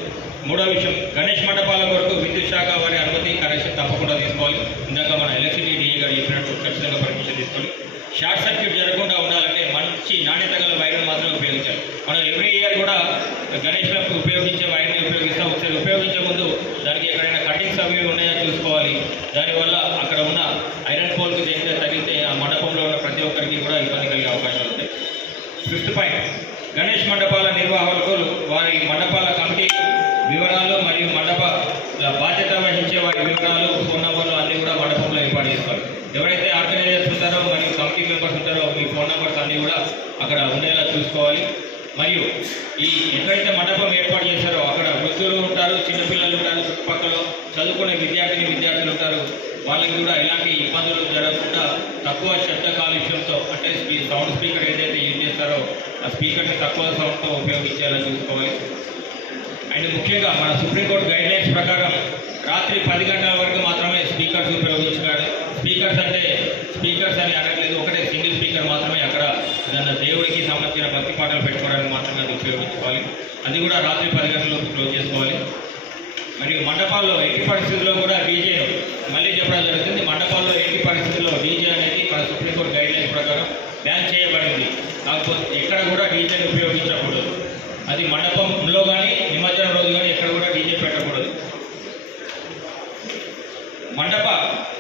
మూడో విషయం, గణేష్ మండపాల కొరకు విద్యుత్ శాఖ వారి అనుమతి, కనెక్షన్ తప్పకుండా తీసుకోవాలి. ఇందాక మన ఎలక్ట్రిసిటీ డీజీ గారు చెప్పినట్టు ఖచ్చితంగా పర్మిషన్ తీసుకోవాలి. షార్ట్ సర్క్యూట్ జరగకుండా ఉండాలంటే మంచి నాణ్యత గల వైర్ను మాత్రమే ఉపయోగించాలి. మనం ఎవ్రీ ఇయర్ కూడా గణేష్ లకు ఉపయోగించే వైర్ని ఉపయోగిస్తాం. ఒకసారి ఉపయోగించే ముందు దానికి ఎక్కడైనా కటింగ్స్ అవి ఉన్నాయో చూసుకోవాలి. దానివల్ల అక్కడ ఉన్న ఐరన్ పోల్కి తగిలితే ఆ మండపంలో ఉన్న ప్రతి ఒక్కరికి కూడా ఇబ్బంది కలిగే అవకాశాలు ఉంటాయి. ఫిఫ్త్ పాయింట్, గణేష్ మండపాల నిర్వాహకులు వారి మండపాల కమిటీ వివరాలు మరియు మండప బాధ్యత వహించే వారి వివరాలు, ఫోన్ నంబర్లు అన్నీ కూడా మండపంలో ఏర్పాటు చేసుకోవాలి. ఎవరైతే ఆర్గనైజర్స్ ఉంటారో మరియు కమిటీ మెంబర్స్ ఉంటారో మీ ఫోన్ నంబర్స్ అన్నీ కూడా అక్కడ ఉండేలా చూసుకోవాలి. మరియు ఈ ఎక్కడైతే మండపం ఏర్పాటు చేశారో అక్కడ వృద్ధులు ఉంటారు, చిన్నపిల్లలు ఉంటారు, చుట్టుపక్కల చదువుకునే విద్యార్థులు ఉంటారు. వాళ్ళకి కూడా ఎలాంటి ఇబ్బందులు జరగకుండా తక్కువ శబ్ద కాలుష్యంతో, అంటే సౌండ్ స్పీకర్ ఏదైతే యూజ్ చేస్తారో ఆ స్పీకర్ని తక్కువ సౌండ్తో ఉపయోగించేలా చూసుకోవాలి. అండ్ ముఖ్యంగా మన సుప్రీంకోర్టు గైడ్లైన్స్ ప్రకారం రాత్రి 10 గంటల వరకు మాత్రమే స్పీకర్స్ ఉపయోగించుకోవాలి. స్పీకర్స్ అంటే స్పీకర్స్ అని అనట్లేదు, ఒకటే సింగిల్ స్పీకర్ మాత్రమే అక్కడ ఏదన్నా దేవుడికి సంబంధించిన భక్తి పాటలు పెట్టుకోవడానికి మాత్రమే అది ఉపయోగించుకోవాలి. అది కూడా రాత్రి 10 గంటలకు క్లోజ్ చేసుకోవాలి. మరియు మండపాల్లో ఎట్టి పరిస్థితుల్లో కూడా డీజేను మళ్ళీ చెప్పడం జరుగుతుంది. మండపాల్లో ఎట్టి పరిస్థితుల్లో డీజే అనేది మన సుప్రీంకోర్టు గైడ్లైన్స్ ప్రకారం బ్యాన్ చేయబడింది. కాకపోతే ఎక్కడ కూడా డీజేని ఉపయోగించకూడదు. అది మండపంలో కానీ నిమజ్జనం రోజు కానీ ఎక్కడ కూడా డీజే పెట్టకూడదు.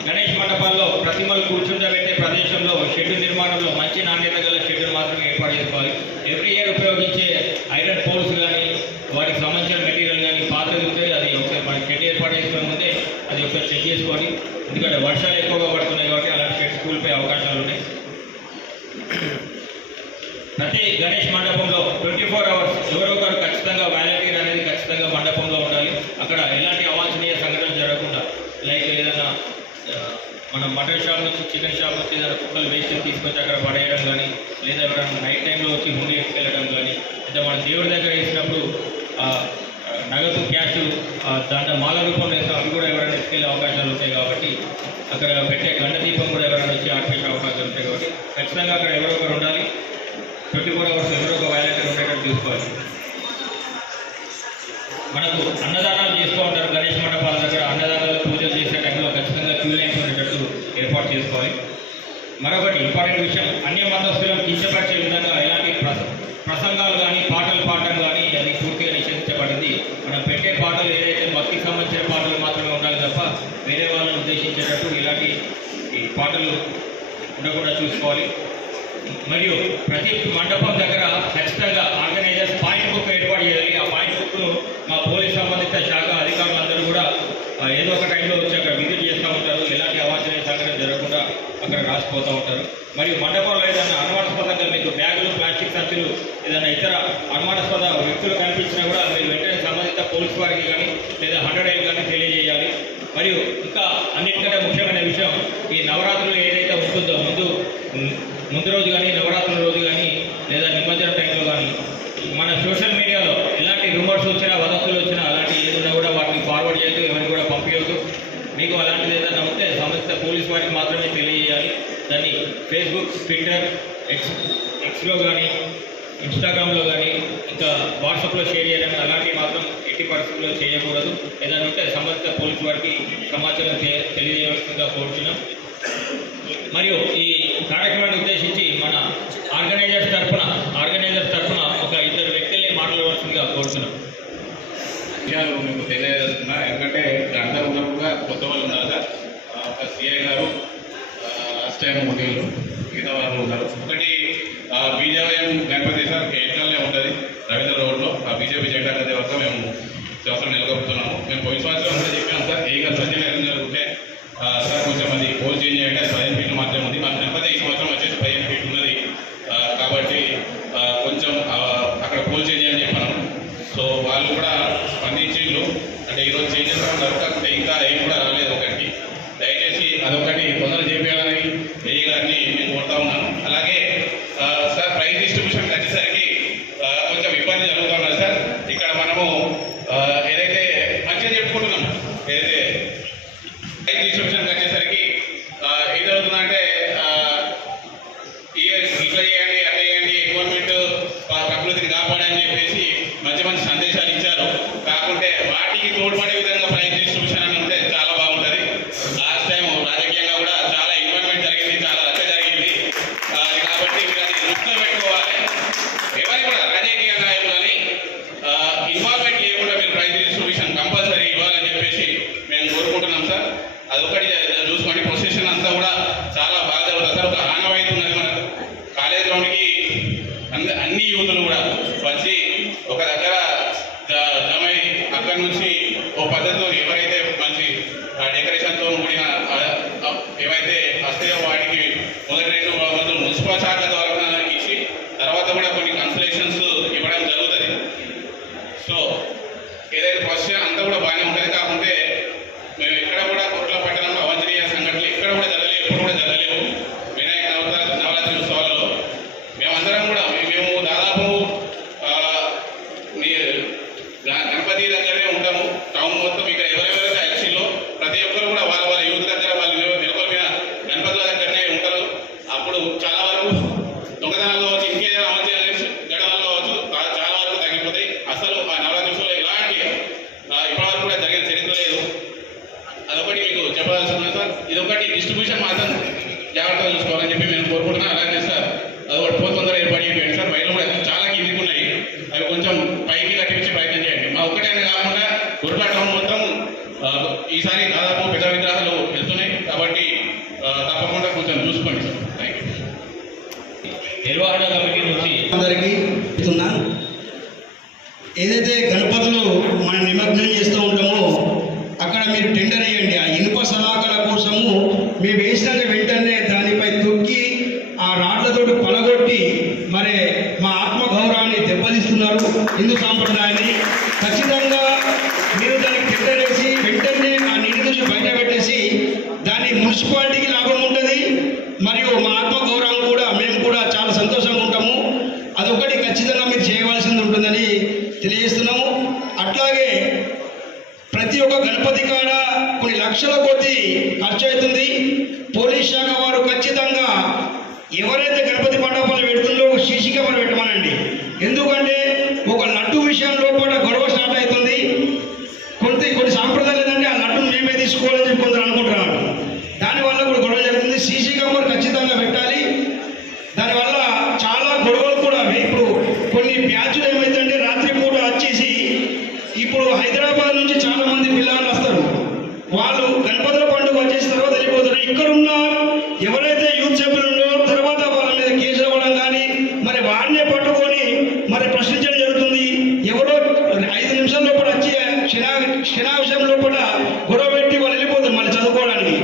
గణేష్ మండపాల్లో ప్రతిమలు కూర్చుండబెట్టే ప్రదేశంలో షెడ్ నిర్మాణంలో మంచి నాణ్యత గల షెడ్యూల్ మాత్రమే ఏర్పాటు చేసుకోవాలి. ఎవ్రీ ఇయర్ ఉపయోగించే ఐరన్ పోల్స్ కానీ వాటికి సంబంధించిన మెటీరియల్ కానీ పాతది ఉంటే అది ఒకసారి మన షెడ్ ఏర్పాటు చేసుకునే ముందే అది ఒకసారి చెక్ చేసుకోవాలి. ఎందుకంటే వర్షాలు ఎక్కువగా పడుతున్నాయి కాబట్టి అలాంటి షెడ్స్ కూలిపోయే అవకాశాలు ఉన్నాయి. ప్రతి గణేష్ మండపంలో 24 hours ఎవరో ఒకరు ఖచ్చితంగా వాలంటీర్ అనేది ఖచ్చితంగా మండపంలో ఉండాలి. అక్కడ ఎలాంటి అవాంఛనీయ సంఘటనలు జరగకుండా, లైక్ ఏదైనా మన మటన్ షాప్ నుంచి చికెన్ షాప్ నుంచి ఏదైనా కుక్కలు వేస్ట్ తీసుకొచ్చి అక్కడ పడేయడం కానీ, లేదా ఎవరైనా నైట్ టైంలో వచ్చి హుండీ ఎత్తుకెళ్ళడం కానీ, లేదా మన దేవుడి దగ్గర వేసినప్పుడు నగదు క్యాష్ దాంట్లో మాల రూపంలో వేస్తాం, అవి కూడా ఎవరైనా ఎత్తుకెళ్ళే అవకాశాలు ఉంటాయి. కాబట్టి అక్కడ పెట్టే గంట దీపం కూడా ఎవరైనా వచ్చి ఆర్పేసే అవకాశాలు ఉంటాయి. కాబట్టి ఖచ్చితంగా అక్కడ ఎవరో ఒకరు ఉండాలి. 24 hours ఎవరో ఒక వాలంటీర్ ఉండేటట్టు చూసుకోవాలి. మనకు అన్నదానాలు చేస్తూ ఉంటారు గణేష్ మండపాల దగ్గర. అన్నదానాలు పూజలు చేసే టైంలో ఖచ్చితంగా క్యూ లైన్స్ ఉండేటట్టు ఏర్పాటు చేసుకోవాలి. మరొకటి ఇంపార్టెంట్ విషయం, అన్య మతస్థులను కించపరిచే విధంగా ఎలాంటి ప్రసంగాలు కానీ పాటలు పాడటం కానీ అది పూర్తిగా నిషేధించబడింది. మనం పెట్టే పాటలు ఏదైతే భక్తికి సంబంధించిన పాటలు మాత్రమే ఉండాలి తప్ప వేరే వాళ్ళని ఉద్దేశించేటట్టు ఇలాంటి ఈ పాటలు ఉండకుండా చూసుకోవాలి. మరియు ప్రతి మండపం వ్యక్తులు ఏదైనా ఇతర అనుమానాస్పద వ్యక్తులు కనిపించినా కూడా మీరు వెంటనే సంబంధిత పోలీస్ వారికి కానీ లేదా 100 కానీ తెలియజేయాలి. మరియు ఇంకా అన్నిటికంటే ముఖ్యమైన విషయం, ఈ నవరాత్రులు ఏదైతే ఉంటుందో ముందు రోజు కానీ నవరాత్రుల రోజు కానీ లేదా నిమజ్జనం టైంలో కానీ మన సోషల్ మీడియాలో ఎలాంటి రూమర్స్ వచ్చినా వదంతులు వచ్చినా అలాంటి ఏదైనా కూడా వాటిని ఫార్వర్డ్ చేయొద్దు, ఎవరికి కూడా పంపించవద్దు. మీకు అలాంటిది ఏదైనా ఉంటే సంబంధిత పోలీస్ వారికి మాత్రమే తెలియజేయాలి. దాన్ని ఫేస్బుక్, ట్విట్టర్, ఎక్స్లో కానీ ఇన్స్టాగ్రామ్లో కానీ ఇంకా వాట్సాప్లో షేర్ చేయడం అలాంటివి మాత్రం ఎట్టి పరిస్థితుల్లో చేయకూడదు. ఏదైనా ఉంటే సంబంధిత పోలీసు వారికి సమాచారం తెలియజేయవలసిందిగా కోరుతున్నాం. మరియు ఈ కార్యక్రమాన్ని ఉద్దేశించి మన ఆర్గనైజర్స్ తరఫున ఒక 2 వ్యక్తుల్ని మాట్లాడవలసిందిగా కోరుతున్నాం. విషయాలు మీకు తెలియజేస్తున్నా, ఎందుకంటే అందరూ ఉన్నప్పుడుగా కొత్త వాళ్ళు ఉన్నారు సార్. ఒక సిఐ గారు, లాస్ట్ టైం ఉదయం మిగతా వాళ్ళు ఉన్నారు. ఒకటి బీజేపీ గణపతి సార్ ఎట్లనే ఉంటుంది రవీంద్ర రోడ్లో ఆ బీజేపీ జెండా గది వద్ద మేము సంవత్సరం నెలకొల్పుతున్నాము. మేము పోయిన సంవత్సరం కూడా చెప్పాము సార్, ఏ గారు సంజయ్ జరుగుతుంటే సార్ కొంచెం అది పోల్ చేంజ్ చేయండి, అది 15 ఫీట్లు మాత్రమే ఉంది. మా గణపతి ఈ సంవత్సరం వచ్చేసి 15 ఫీట్ ఉన్నది కాబట్టి కొంచెం అక్కడ పోల్ చేంజ్ అని చెప్పాను. సో వాళ్ళు కూడా స్పందించిండ్రు. అంటే ఈరోజు చేంజ్ చేస్తున్నారు కాకపోతే ఇంకా ఏం కూడా రాలేదు. ఒకటి దయచేసి అదొకటి తొందర చేయాలని ఏఈ గారిని నేను కోరుతా ఉన్నాను. అలాగే సార్ ప్రైజ్ డిస్ట్రిబ్యూషన్ వచ్చేసరికి కొంచెం ఇబ్బంది జరుగుతూ ఉన్నది సార్. ఇక్కడ మనము ఏదైతే మంచిగా చెప్పుకుంటున్నాం, ఏదైతే ప్రైజ్ డిస్ట్రిబ్యూషన్ వచ్చేసరికి ఏం జరుగుతుందంటే ఇట్లా చేయండి అట్లా చేయండి, గవర్నమెంట్ ప్రకృతిని కాపాడని చెప్పేసి మంచి మంచి సందేశాలు ఇచ్చారు. కాకుంటే వాటికి తోడ్పడే విధంగా ప్రైజ్ డిస్ట్రిబ్యూషన్ అని ఉంటే చాలా బాగుంటుంది. లాస్ట్ టైం రాజకీయంగా కూడా చాలా ఇన్వాల్వ్మెంట్ జరిగింది, చాలా రచ్చ జరిగింది. కాబట్టి మీరు అది దృష్టిలో పెట్టుకోవాలి. ఎవరికి కూడా రాజకీయ నాయకులని ఇన్వాల్వ్మెంట్ చేయకుండా మీరు ప్రైజ్ డిస్ట్రిబ్యూషన్ కంపల్సరీ ఇవ్వాలని చెప్పేసి మేము కోరుకుంటున్నాం సార్. అదొకటి చూసుకోండి. ప్రొసెషన్ అంతా కూడా చాలా బాగా జరుగుతుంది సార్. ఒక ఆనవాయితీ ఉన్నది మన కాలేజ్ గ్రౌండ్కి అన్ని యూతులు కూడా వచ్చి ఒక దగ్గర జమై అక్కడి నుంచి ఓ పద్ధతితో ఎవరైతే మంచి డెకరేషన్తో కూడిన ఏవైతే వస్తాయో వాటికి మొదటి 2 రోజులు మున్సిపల్ శాఖ ద్వారా ఇచ్చి తర్వాత కూడా కొన్ని కన్సలేషన్స్ ఇవ్వడం జరుగుతుంది. సో ఏదైతే ప్రొసెషన్ అంతా కూడా బాగానే ఉంటుంది. కాకుంటే మేము ఎక్కడ కూడా కొట్ల పట్టణంలో అవాంఛనీయ సంఘటనలు ఇక్కడ కూడా జరగలేవు, ఎప్పుడు కూడా జరగలేవు. వినాయక నవరాత్రి ఉత్సవాలలో మేమందరం కూడా మేము దాదాపు గణపతి దగ్గరే ఉంటాము. టౌన్ మొత్తం ఇక్కడ ఎవరెవరైతే ఎలక్షన్లో ప్రతి ఒక్కరు కూడా వాళ్ళ యూత్ దగ్గర వాళ్ళు నెలకొల్పిన గణపతుల దగ్గరనే ఉంటారు. అప్పుడు చాలా వరకు దొంగతనాలు కావచ్చు, ఇంకేదైనా అవాంఛనీయ ఘటనలు కావచ్చు చాలా వరకు తగ్గిపోతాయి. అసలు ఆ నవరాత్రి ఉత్సవాలు ఎలాంటి ఇప్పటివరకు కూడా జరిగిన చరిత్ర లేదు. అదొకటి మీకు చెప్పాల్సి ఉన్నది సార్. ఇదొకటి డిస్ట్రిబ్యూషన్ మాత్రం జాగ్రత్తగా చూసుకోవాలని చెప్పి మేము కోరుకుంటున్నాం. అలాగే సార్ అదొకటి తొందర ఏర్పాటు చేయండి సార్. బయట కూడా చాలా కిందికి ఉన్నాయి, అవి కొంచెం పైకి కట్టించి ప్రయత్నం చేయండి. మా ఒక్కటేనే కాకుండా గుర్ల టౌన్ మొత్తం ఈసారి దాదాపు పెద్ద విగ్రహాలు వెళ్తున్నాయి కాబట్టి తప్పకుండా కొంచెం చూసుకోండి సార్. Thank you. నిర్వహణ కమిటీ నుంచి అందరికీ చెప్తున్నాను. ఏదైతే గణపతులు మనం నిమజ్జనం చేస్తూ ఉంటామో అక్కడ మీరు టెండర్ వేయండి. ఆ ఇనుప సలాకల కోసము మేము వేసినాక వెంటనే దానిపై తొక్కి ఆ రాళ్లతో పలగొట్టి మరి మా ఆత్మగౌరవాన్ని దెబ్బతీస్తున్నారు, హిందూ సాంప్రదాయాన్ని. ఖచ్చితంగా మీరు దానికి టెండర్ వేసి వెంటనే ఆ నీటి నుంచి బయట పెట్టేసి దాని మున్సిపాలిటీకి లాభం ఉంటుంది, మరియు మా ఆత్మగౌరవం కూడా మేము కూడా చాలా సంతోషంగా ఉంటాము. అదొకటి ఖచ్చితంగా మీరు చేయవలసింది ఉంటుందని తెలియజేస్తున్నాము. అట్లాగే ప్రతి ఒక్క గణపతి కాడ కొన్ని లక్షల కొద్దీ ఖర్చు అవుతుంది. పోలీస్ శాఖ వారు ఖచ్చితంగా ఎవరైతే గణపతి మండపాలు పెడుతుందో సీసీ కెమెరా పెట్టమనండి. ఎందుకంటే ఒక లడ్డు విషయంలో కూడా గొడవ స్టార్ట్ అవుతుంది. కొన్ని సాంప్రదాయాలు ఏంటంటే ఆ లడ్డును మేమే తీసుకోవాలని చెప్పి కొందరు అనుకుంటున్నారు. దానివల్ల కూడా గొడవ జరుగుతుంది. సీసీ కెమెరా ఖచ్చితంగా పెట్టాలి. దానివల్ల చాలా గొడవలు కూడా ఇప్పుడు కొన్ని బ్యాచ్లు ఏమైతుందంటే రాత్రి పూట వచ్చేసి ఇప్పుడు హైదరాబాద్ నుంచి చాలా మంది పిల్లలు వస్తారు. వాళ్ళు గణపతుల పండుగ వచ్చేసిన తర్వాత వెళ్ళిపోతారు. ఇక్కడున్న ఎవరైతే యూత్ సభ్యులు ఉన్నారో తర్వాత వాళ్ళ మీద కేసులు ఇవ్వడం కానీ మరి వాడినే పట్టుకొని మరి ప్రశ్నించడం జరుగుతుంది. ఎవరో 5 నిమిషాల లోపల వచ్చి క్షణా విషయం లోపల గొడవ పెట్టి వాళ్ళు వెళ్ళిపోతారు మళ్ళీ చదువుకోవడానికి.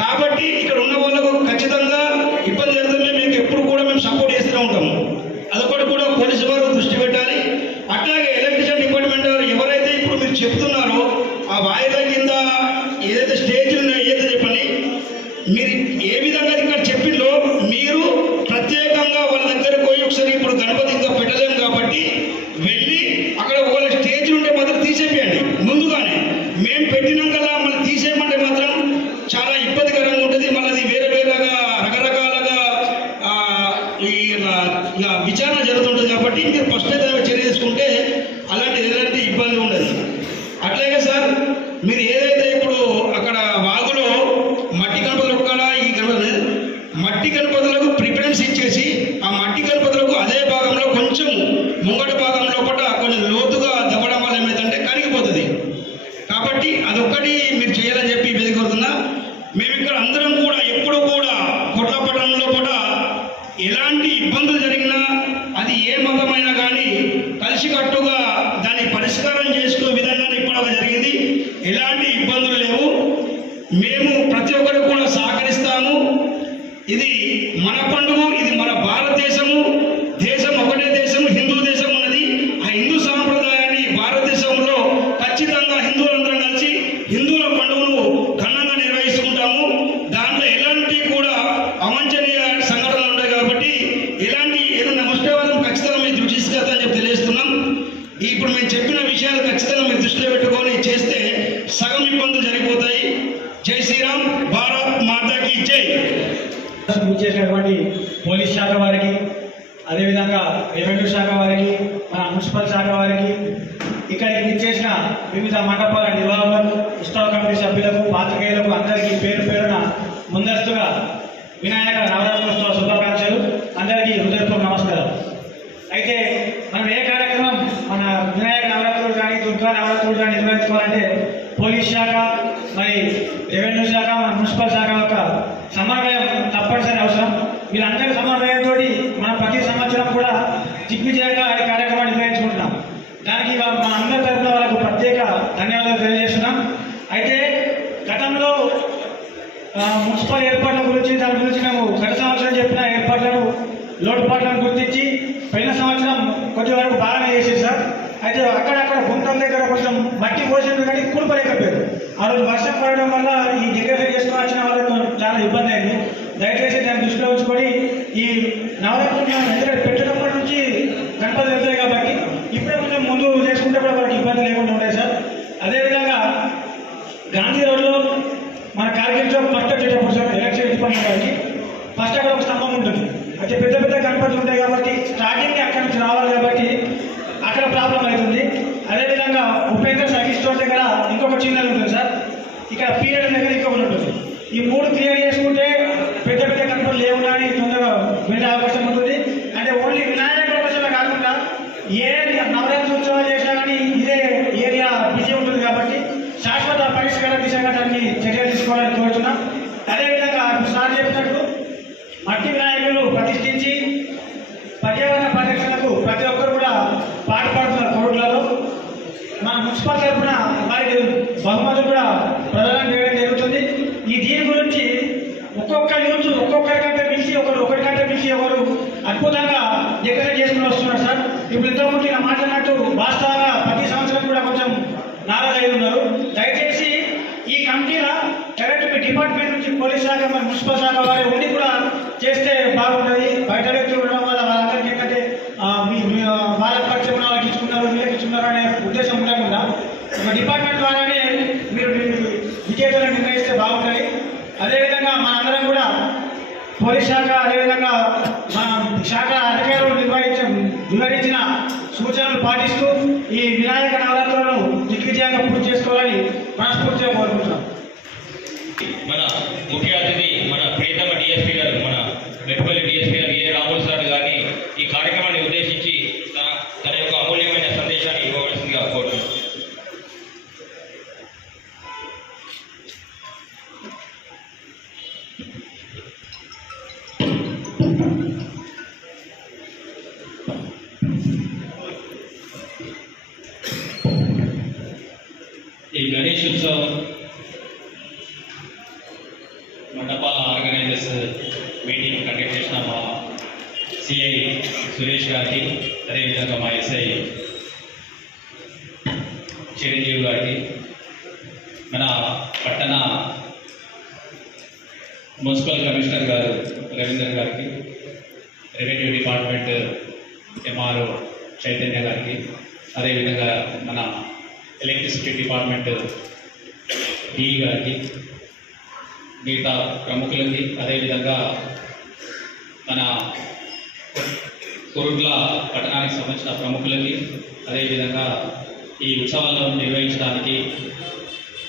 కాబట్టి ఇక్కడ ఉన్న వాళ్ళకు ఖచ్చితంగా ఇబ్బంది జరుగుతుంది. మీకు ఎప్పుడు కూడా మేము సపోర్ట్ చేస్తూ ఉంటాము. అదొకటి కూడా పరిష్కారం జరుగుతుంటుంది కాబట్టి మీరు ఫస్ట్ అయితే చర్య తీసుకుంటే ఎలాంటి ఇబ్బంది ఉండదు. అట్లాగే సార్ మీరు ఏదైతే ఇప్పుడు అక్కడ వాగులో మట్టి గణపతులు కూడా ఈ మట్టి గణపతులకు ప్రిఫరెన్స్ ఇచ్చేసి ఆ మట్టి గణపతులకు అదే భాగంలో కొంచెం ముంగట భాగంలో కూడా కొంచెం లోతుగా దవ్వడం వల్ల ఏమైందంటే కరిగిపోతుంది. కాబట్టి అదొక్కటి మీరు చేయాలని చెప్పి వేదికవుతున్నా. మేము ఇక్కడ అందరం కూడా ఎప్పుడు కూడా కొట్లపట్టణంలో కూడా ఎలాంటి ఇబ్బందులు జరిగినా అది ఏ మతమైనా కానీ కలిసికట్టుగా దాన్ని పరిష్కారం చేసుకునే విధంగానే ఇప్పుడు జరిగింది. ఎలాంటి ఇబ్బందులు లేవు. మేము ప్రతి ఒక్కరు కూడా సహకరిస్తాము. ఇది మన పండుగ, ఇది మన భారతదేశము. దేశం ఒకటే దేశము, హిందూ దేశం ఉన్నది. ఆ హిందూ సాంప్రదాయాన్ని భారతదేశంలో ఖచ్చితంగా హిందువులందరం కలిసి హిందువుల పండుగను ఘనంగా నిర్వహిస్తుంటాము. దాంట్లో ఎలాంటి కూడా అవాంఛనీయ సంఘటనలు ఉంటాయి కాబట్టి ఎలాంటి ఏదైనా ముష్టివాదం ఖచ్చితంగా మీరు దృష్టి తీసుకెళ్తామని చెప్పి తెలియజేస్తున్నాం. ఇప్పుడు మేము చెప్పిన విషయాలు ఖచ్చితంగా మీరు దృష్టిలో పెట్టుకొని చేస్తే సగం ఇబ్బందులు జరిగిపోతాయి. జై శ్రీరామ్, భారత్ మాతాకి జై. చేసినటువంటి పోలీస్ శాఖ వారికి, అదేవిధంగా రెవెన్యూ శాఖ వారికి, మన మున్సిపల్ శాఖ వారికి, ఇక్కడికి ఇచ్చేసిన వివిధ మండపాల నిర్వాహకులకు, ఉత్సవ కమిటీ సభ్యులకు, పాత్రికేయులకు అందరికీ పేరు పేరున ముందస్తుగా వినాయక నవరాత్రోత్సవ శుభాకాంక్షలు. అందరికీ హృదయపూర్వక నమస్కారం. అయితే మనం ఏ కార్యక్రమం మన వినాయక నవరాత్రులు కానీ దుర్గా నవరాత్రులు కానీ నిర్వహించుకోవాలంటే పోలీస్ శాఖ, మరి రెవెన్యూ శాఖ, మన మున్సిపల్ శాఖ యొక్క సమన్వయం తప్పనిసరి అవసరం. వీళ్ళందరి సమన్వయంతో మనం ప్రతి సంవత్సరం కూడా దిగ్విజయంగా ఈ కార్యక్రమాన్ని నిర్వహించుకుంటున్నాం. దానికి మన అందరి తరఫున వాళ్ళకు ప్రత్యేక ధన్యవాదాలు తెలియజేస్తున్నాం. అయితే గతంలో మున్సిపల్ ఏర్పాట్ల గురించి దాని గురించి మేము గత సంవత్సరం చెప్పిన ఏర్పాట్లను, లోటుపాట్లను గుర్తించి పోయిన సంవత్సరం కొద్ది వరకు బాగానే చేసేది సార్. అయితే అక్కడక్కడ గుంటల దగ్గర కొంచెం మట్టి పోసింది కానీ కూలిపోలేకపోయారు. ఆ రోజు వర్షం పడడం వల్ల ఈ డెకరేషన్ చేసుకుని వచ్చిన వాళ్ళకు చాలా ఇబ్బంది అయింది. దయచేసి దాన్ని దృష్టిలో ఉంచుకొని ఈ నవరాత్రులు ఎందుకంటే పెట్టడం నుంచి గణపతి వెళ్తాయి కాబట్టి ఇప్పుడే కొంచెం ముందు చేసుకుంటే కూడా వాళ్ళకి ఇబ్బంది లేకుండా ఉంటాయి సార్. అదేవిధంగా గాంధీ రోడ్లో మన కార్గిల్ చౌక్ ఫస్ట్ వచ్చేటప్పుడు సార్ ఎలక్షన్ డిపార్ట్మెంట్ గారికి ఫస్ట్ అక్కడ ఒక స్తంభం ఉంటుంది. అయితే పెద్ద పెద్ద గణపతులు ఉంటాయి కాబట్టి స్టార్టింగ్ అక్కడి నుంచి రావాలి కాబట్టి అక్కడ ప్రాబ్లం అవుతుంది. అదేవిధంగా ఉపేంద్ర సైకిల్ స్టోర్ దగ్గర ఇంకొక చిన్నది ఉంటుంది సార్. ఇక్కడ పీరియడ్ దగ్గర ఇంకొకటి ఉంటుంది. ఈ మూడు క్లియర్ చేసుకుంటే పెద్ద పెద్ద గణపతులు లేవున్నా తొందరగా వెళ్ళే అవకాశం ఉంటుంది. అంటే ఓన్లీ వినాయక అవకాశమే కాకుండా ఏ నవరాత్రి ఉత్సవాలు చేసినా కానీ ఇదే ఏరియా బిజీ ఉంటుంది కాబట్టి శాశ్వత పరిష్కార దిశగా దాన్ని చర్యలు తీసుకోవాలని కోరుతున్నాం. అదేవిధంగా సార్ చెప్పినట్టు మట్టి వినాయకులు ప్రతిష్ఠించి పర్యావరణ పరిరక్షణకు ప్రతి ఒక్కరు కూడా పాటుపడుతున్నారు కోర్టులలో. మన మున్సిపల్ తరఫున వారికి బహుమతులు కూడా ప్రదానం చేయడం జరుగుతుంది. దీని గురించి ఒక్కొక్క యూత్ ఒక్కొక్కరికంటే పిలిచి ఒకరికంటే పిలిచి ఒకరు అద్భుతంగా డెకరేట్ చేసుకుని వస్తున్నారు సార్. ఇప్పుడు ఇంతకుముందు ఇలా మాట్లాడినట్టు వాస్తవంగా ప్రతి సంవత్సరం కూడా కొంచెం నారాజ్ అయి ఉన్నారు. దయచేసి ఈ కమిటీలో డైరెక్ట్ మీ డిపార్ట్మెంట్ నుంచి పోలీస్ శాఖ, మరి మున్సిపల్ శాఖ వారి ఉండి కూడా చేస్తే బాగుంటుంది. బయట వ్యక్తులు ఉండడం వల్ల వాళ్ళందరికీ ఏంటంటే వాళ్ళకి పరిచయం ఉన్న వాళ్ళకి ఇచ్చుకున్నారు, వీళ్ళకి ఇచ్చుకున్నారు అనే ఉద్దేశం ఉండకుండా ఒక డిపార్ట్మెంట్ ద్వారానే మీరు విజేతలను నిర్ణయిస్తే బాగుంటుంది. అదేవిధంగా మనందరం కూడా పోలీస్ శాఖ, అదేవిధంగా మన శాఖ అధికారులు వివరించిన సూచనలు పాటిస్తూ ఈ వినాయక నవరాత్రులను దిగ్విజయంగా పూర్తి చేసుకోవాలని మనస్ఫూర్తిగా కోరుకుంటున్నాం. మన ముఖ్య అతిథి మన ప్రియతమ డిఎస్పీ గారు, మన మెట్పల్లి డిఎస్పీ గారు ఏ రాములు సార్ గారిని ఈ కార్యక్రమాన్ని ఉద్దేశించి తన యొక్క అమూల్యమైన సందేశాన్ని ఇవ్వవలసిందిగా కోరుతున్నాం. ఈ గణేష్ ఉత్సవం మండపాల ఆర్గనైజర్స్ మీటింగ్ కండక్ట్ చేసిన మా సిఐ సురేష్ గారికి, అదేవిధంగా మా ఎస్ఐ చిరంజీవి గారికి, మన పట్టణ మున్సిపల్ కమిషనర్ గారు రవీందర్ గారికి, రెవెన్యూ డిపార్ట్మెంట్ ఎంఆర్ఓ చైతన్య గారికి, అదేవిధంగా మన ఎలక్ట్రిసిటీ డిపార్ట్మెంట్ డిఈ గారికి, మిగతా ప్రముఖులకి, అదేవిధంగా మన కోరుట్ల పట్టణానికి సంబంధించిన ప్రముఖులకి, అదేవిధంగా ఈ ఉత్సవాలను నిర్వహించడానికి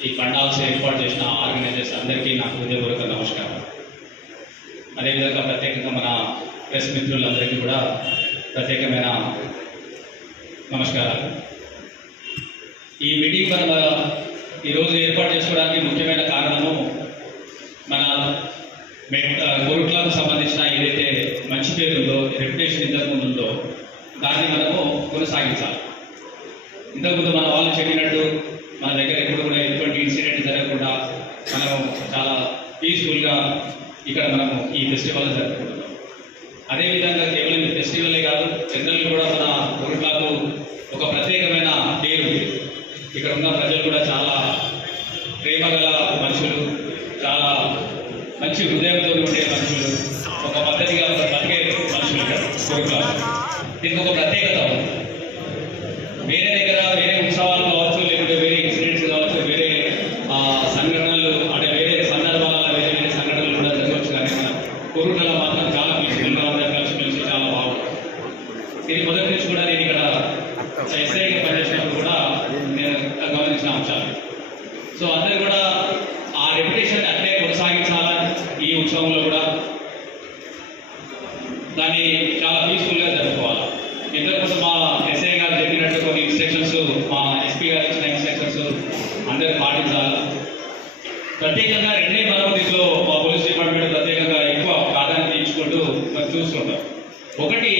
ఈ పండాల్స్ ఏర్పాటు చేసిన ఆర్గనైజర్స్ అందరికీ నాకు హృదయపూర్వక నమస్కారం. అదేవిధంగా ప్రత్యేకంగా మన ప్రెస్ మిత్రులందరికీ కూడా ప్రత్యేకమైన నమస్కారాలు. ఈ మీటింగ్ మనం ఈరోజు ఏర్పాటు చేసుకోవడానికి ముఖ్యమైన కారణము మన కోరుట్లకు సంబంధించిన ఏదైతే మంచి పేరు ఉందో, రెప్యుటేషన్ ఇంతకుముందు ఉందో దాన్ని మనము కొనసాగించాలి. ఇంతకుముందు మన వాళ్ళు చెప్పినట్టు మన దగ్గర ఎప్పుడు కూడా ఎటువంటి ఇన్సిడెంట్ జరగకుండా మనం చాలా పీస్ఫుల్గా ఇక్కడ మనము ఈ ఫెస్టివల్ జరుపుకుంటున్నాం. అదేవిధంగా కేవలం ఈ ఫెస్టివలే కాదు, జనరల్ కూడా మన కోరుట్లకు ఒక ప్రత్యేకమైన పేరు. ఇక్కడ ఉన్న ప్రజలు కూడా చాలా ప్రేమగల మనుషులు, చాలా మంచి హృదయంతో ఉండే మనుషులు, ఒక పద్ధతిగా బతికే మనుషులు కోరుట్ల. దీనికి ఒక ప్రత్యేకత ఉంది. వేరే దగ్గర వేరే ఉత్సవాలు కావచ్చు, లేకుంటే వేరే ఇన్సిడెంట్స్ కావచ్చు, వేరే సంఘటనలు అంటే వేరే సందర్భాలలో వేరే వేరే సంఘటనలు కూడా జరగవచ్చు, కానీ మన కోరుట్లలో మాత్రం చాలా పీస్ఫుల్గా అందరూ కలిసిమెలిసి చాలా బాగుంటుంది. దీని మొదటి నుంచి కూడా నేను ఇక్కడ ఎస్ఐగా పనిచేసినప్పుడు కూడా నేను గమనించిన అంశాలు. సో అందరూ కూడా ఆ రెప్యుటేషన్ అట్లే కొనసాగించాలని ఈ ఉత్సవంలో కూడా దాన్ని చాలా పీస్ఫుల్గా జరుపుకోవాలి. ఇంతకుముందు మా ఎస్ఐ గారు చెప్పినట్టు కొన్ని ఇన్స్ట్రక్షన్స్, మా ఎస్పీ గారు ఇచ్చిన ఇన్స్ట్రక్షన్స్ అందరూ పాటించాలి. ప్రత్యేకంగా రెండే మనం దీంట్లో మా పోలీస్ డిపార్ట్మెంట్ ప్రత్యేకంగా ఎక్కువ ప్రాధాన్యత ఇచ్చుకుంటూ మనం చూస్తుంటాం. ఒకటి,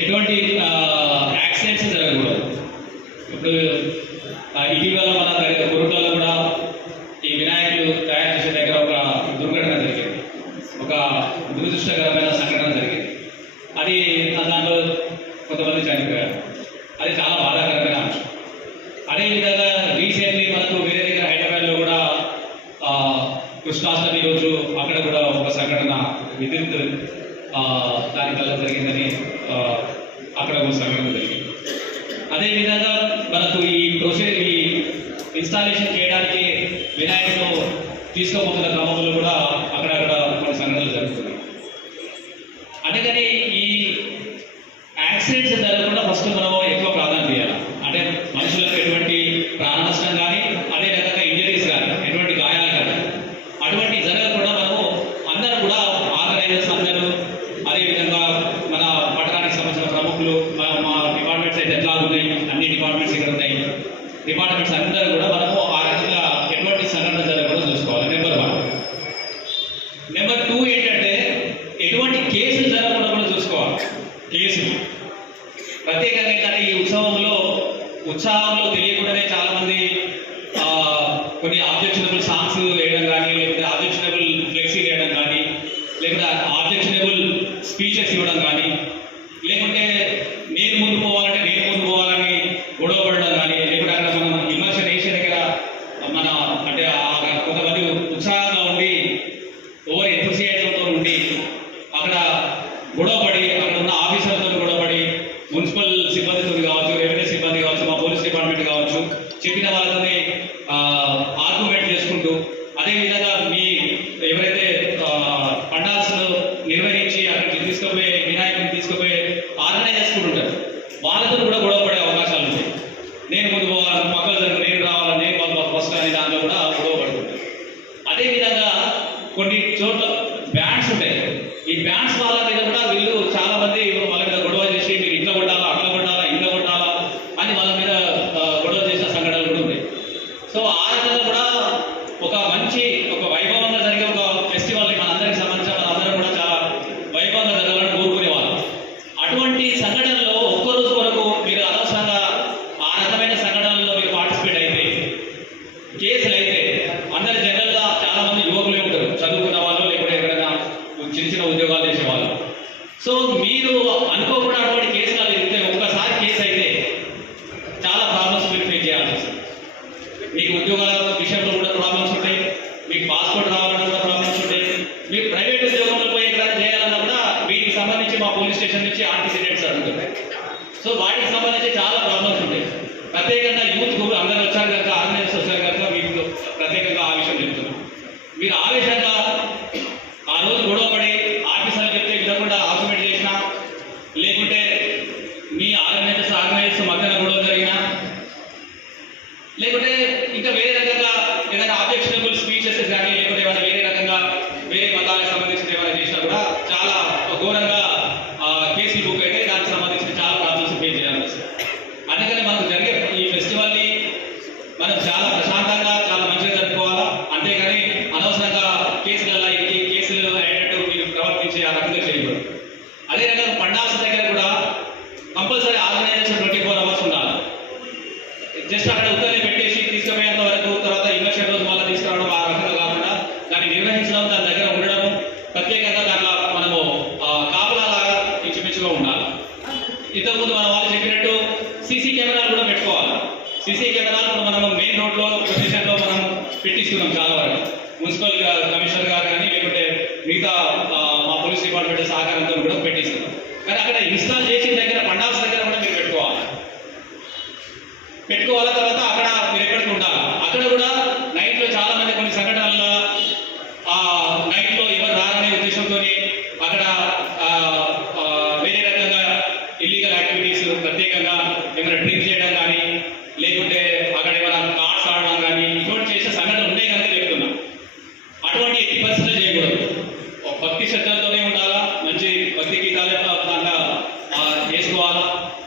ఎటువంటి యాక్సిడెంట్స్ జరగకూడదు. ఇప్పుడు ఇటీవల మన కోరుట్లలో కూడా ఈ వినాయకులు తయారు చేసే దగ్గర ఒక దుర్ఘటన జరిగింది, ఒక దురదృష్టకరమైన సంఘటన జరిగింది. అది దాంట్లో కొంతమంది చనిపోయారు. అది చాలా బాధాకరమైన అంశం. అదేవిధంగా రీసెంట్లీ మనకు వేరే దగ్గర హైదరాబాద్లో కూడా కృష్ణాష్టమి రోజు అక్కడ కూడా ఒక సంఘటన విద్యుత్ దానివల్ల జరిగిందని అక్కడ ఒక సంఘటన జరిగింది. అదేవిధంగా మనకు ఈ ఇన్స్టాలేషన్ చేయడానికి వినాయకుడు తీసుకోబోతున్న క్రమంలో కూడా అక్కడక్కడ కొన్ని సంఘటనలు జరుగుతున్నాయి. అందుకని ఈ యాక్సిడెంట్స్ జరగకుండా ఫస్ట్ మనం ఎక్కువ ప్రాధాన్యత ఇవ్వాలి. అంటే మనుషులకు ఎటువంటి ప్రాణ నష్టం కానీ, అదే రకంగా ఇంజరీస్ కానీ, ఎటువంటి గాయాలు కానీ అటువంటి జరగకుండా మనము అందరూ కూడా ఆర్గనైజర్స్ అందరూ, అదేవిధంగా మన పట్టణానికి సంబంధించిన ప్రముఖులు, మా డిపార్ట్మెంట్స్ అయితే ఎట్లా ఉన్నాయి, అన్ని డిపార్ట్మెంట్స్ ఇక్కడ ఉన్నాయి, డిపార్ట్మెంట్స్ అందరూ కూడా మనము ఆ రకంగా ఎటువంటి సంఘటన జరగకుండా చూసుకోవాలి. నెంబర్ 1. నెంబర్ 2 ఏంటంటే ఎటువంటి కేసులు జరగకుండా కూడా చూసుకోవాలి. కేసులు ప్రత్యేకంగా ఏంటంటే ఈ ఉత్సాహంలో తెలియకుండానే చాలా మంది కొన్ని ఆబ్జెక్షనబుల్ సాంగ్స్ వేయడం కానీ, లేకపోతే ఆబ్జెక్షనబుల్ ఫ్లెక్సీ వేయడం కానీ, లేకపోతే ఆబ్జెక్షనబుల్ స్పీచెస్ ఇవ్వడం కానీ, లేకుంటే నేను ముందు పోవాలని గొడవ పడడం కానీ, లేకుంటే అక్కడ మనం ఇమర్షన్ వేసే దగ్గర మన అంటే కొంతమంది ఉత్సాహంగా ఉండి ఓవర్ ఎంతూసియాజంతో ఉండి అక్కడ గొడవపడి, అక్కడ ఉన్న ఆఫీసర్లతో గొడవపడి, మున్సిపల్ సిబ్బందితో కావచ్చు, రెవెన్యూ సిబ్బంది కావచ్చు, మా పోలీస్ డిపార్ట్మెంట్ కావచ్చు, చెప్పిన వాళ్ళతోనే ఆర్గ్యుమెంట్ చేసుకుంటూ, అదేవిధంగా మీ ఎవరైతే పండాల్స్ నిర్వహించి అక్కడికి తీసుకుపోయే వినాయకుడిని తీసుకుపోయే ఆర్గనైజర్స్ కూడా ఉంటారు, వాళ్ళతో కూడా గొడవపడే అవకాశాలు ఉంటాయి. నేను ముందు పోవాలని, పక్కన జరుగు, నేను రావాలని, నేను ఫస్ట్ అనే దాంట్లో కూడా గొడవ పడుతుంటాయి. అదేవిధంగా కొన్ని చోట్ల బ్యాండ్స్ ఉంటాయి. ఈ బ్యాండ్స్ వాళ్ళ మీద కూడా వీళ్ళు చాలా మంది వాళ్ళ మీద గొడవ చేసి మీరు ఇట్లా కొట్టాలా, అట్లా కొట్టాలా, ఇంట్లో కొట్టాలా అని వాళ్ళ మీద గొడవ చేసిన సంఘటనలు కూడా ఉన్నాయి. సో ఆ రకంగా కూడా ఒక వైభవంగా జరిగే ఒక ఫెస్టివల్ని మనందరికి సంబంధించిన మనందరం కూడా చాలా వైభవంగా జరగాలని కోరుకునేవాళ్ళం. అటువంటి సంఘటనలో ఒక్కరోజు వరకు మీరు అనవసరంగా ఆ రకమైన సంఘటనల్లో మీరు పార్టిసిపేట్ అయితే, కేసులు అయితే, అందరు జనరల్గా చాలా మంది యువకులే ఉంటారు, చదువుకున్న వాళ్ళు, లేకపోతే ఎక్కడైనా చిన్న ఉద్యోగాలు చేసేవాళ్ళు. సో మీరు అనుకోకుండా అటువంటి కేసులు అయితే, ఒక్కసారి కేసు అయితే చాలా ప్రాబ్లమ్స్ మీరు ఫేస్ చేయాల్సి వస్తుంది. మీకు ఉద్యోగాల విషయంలో కూడా ప్రాబ్లమ్స్ ఉంటాయి, మీకు పాస్పోర్ట్ రావాలన్నా కూడా ప్రాబ్లమ్స్ ఉంటాయి, మీకు ప్రైవేట్ ఉద్యోగంలో పోయి ఎక్కడైనా చేయాలన్నా కూడా వీటికి సంబంధించి మా పోలీస్ స్టేషన్ నుంచి ఆంటీసిడెంట్స్ అడుగుతాయి. సో వాటికి సంబంధించి చాలా ప్రాబ్లమ్స్ ఉంటాయి. ప్రత్యేకంగా యూత్ గ్రూప్ అందరూ వచ్చారు కనుక, ఆర్గనైజర్స్ వచ్చారు కనుక మీకు ప్రత్యేకంగా ఆ విషయం చెప్తున్నాం. మీరు ఆవేశంగా ఆ రోజు గొడవపడి రిచ్గా ఉండాలి. ఇంతకుముందు మన వాళ్ళు చెప్పినట్టు సీసీ కెమెరాలు కూడా పెట్టుకోవాలి. సీసీ కెమెరాలు మనం మెయిన్ రోడ్లో ప్రొసెషన్లో మనం పెట్టిస్తున్నాం చాలా వరకు. మున్సిపల్ కమిషనర్ గారు కానీ లేకుంటే మిగతా మా పోలీస్ డిపార్ట్మెంట్ సహకారంతో కూడా పెట్టిస్తున్నాం. కానీ అక్కడ ఇన్స్టాల్ చేసిన దగ్గర పండాల్స్ దగ్గర కూడా మీరు పెట్టుకోవాలి. తర్వాత అక్కడ మీరు ఎక్కడికి ఉండాలి. అక్కడ కూడా నైట్లో చాలా మంది కొన్ని సంఘటనల్లో నైట్లో ఎవరు రారనే ఉద్దేశంతో అక్కడ వేరే రకంగా ఇల్లీగల్ యాక్టివిటీస్ ప్రత్యేకంగా ఏమైనా డ్రింక్ చేయడం కానీ లేకుంటే అక్కడ ఏమైనా కార్డ్స్ ఆడడం కానీ ఇటువంటి చేసే సంఘటనలు ఉన్నాయి కనుక చెప్తున్నా. అటువంటి ఎట్టి పరిస్థితులు చేయకూడదు. భక్తి శ్రద్ధలతోనే ఉండాలా, మంచి భక్తి గీతాలు దాంట్లో చేసుకోవాలా.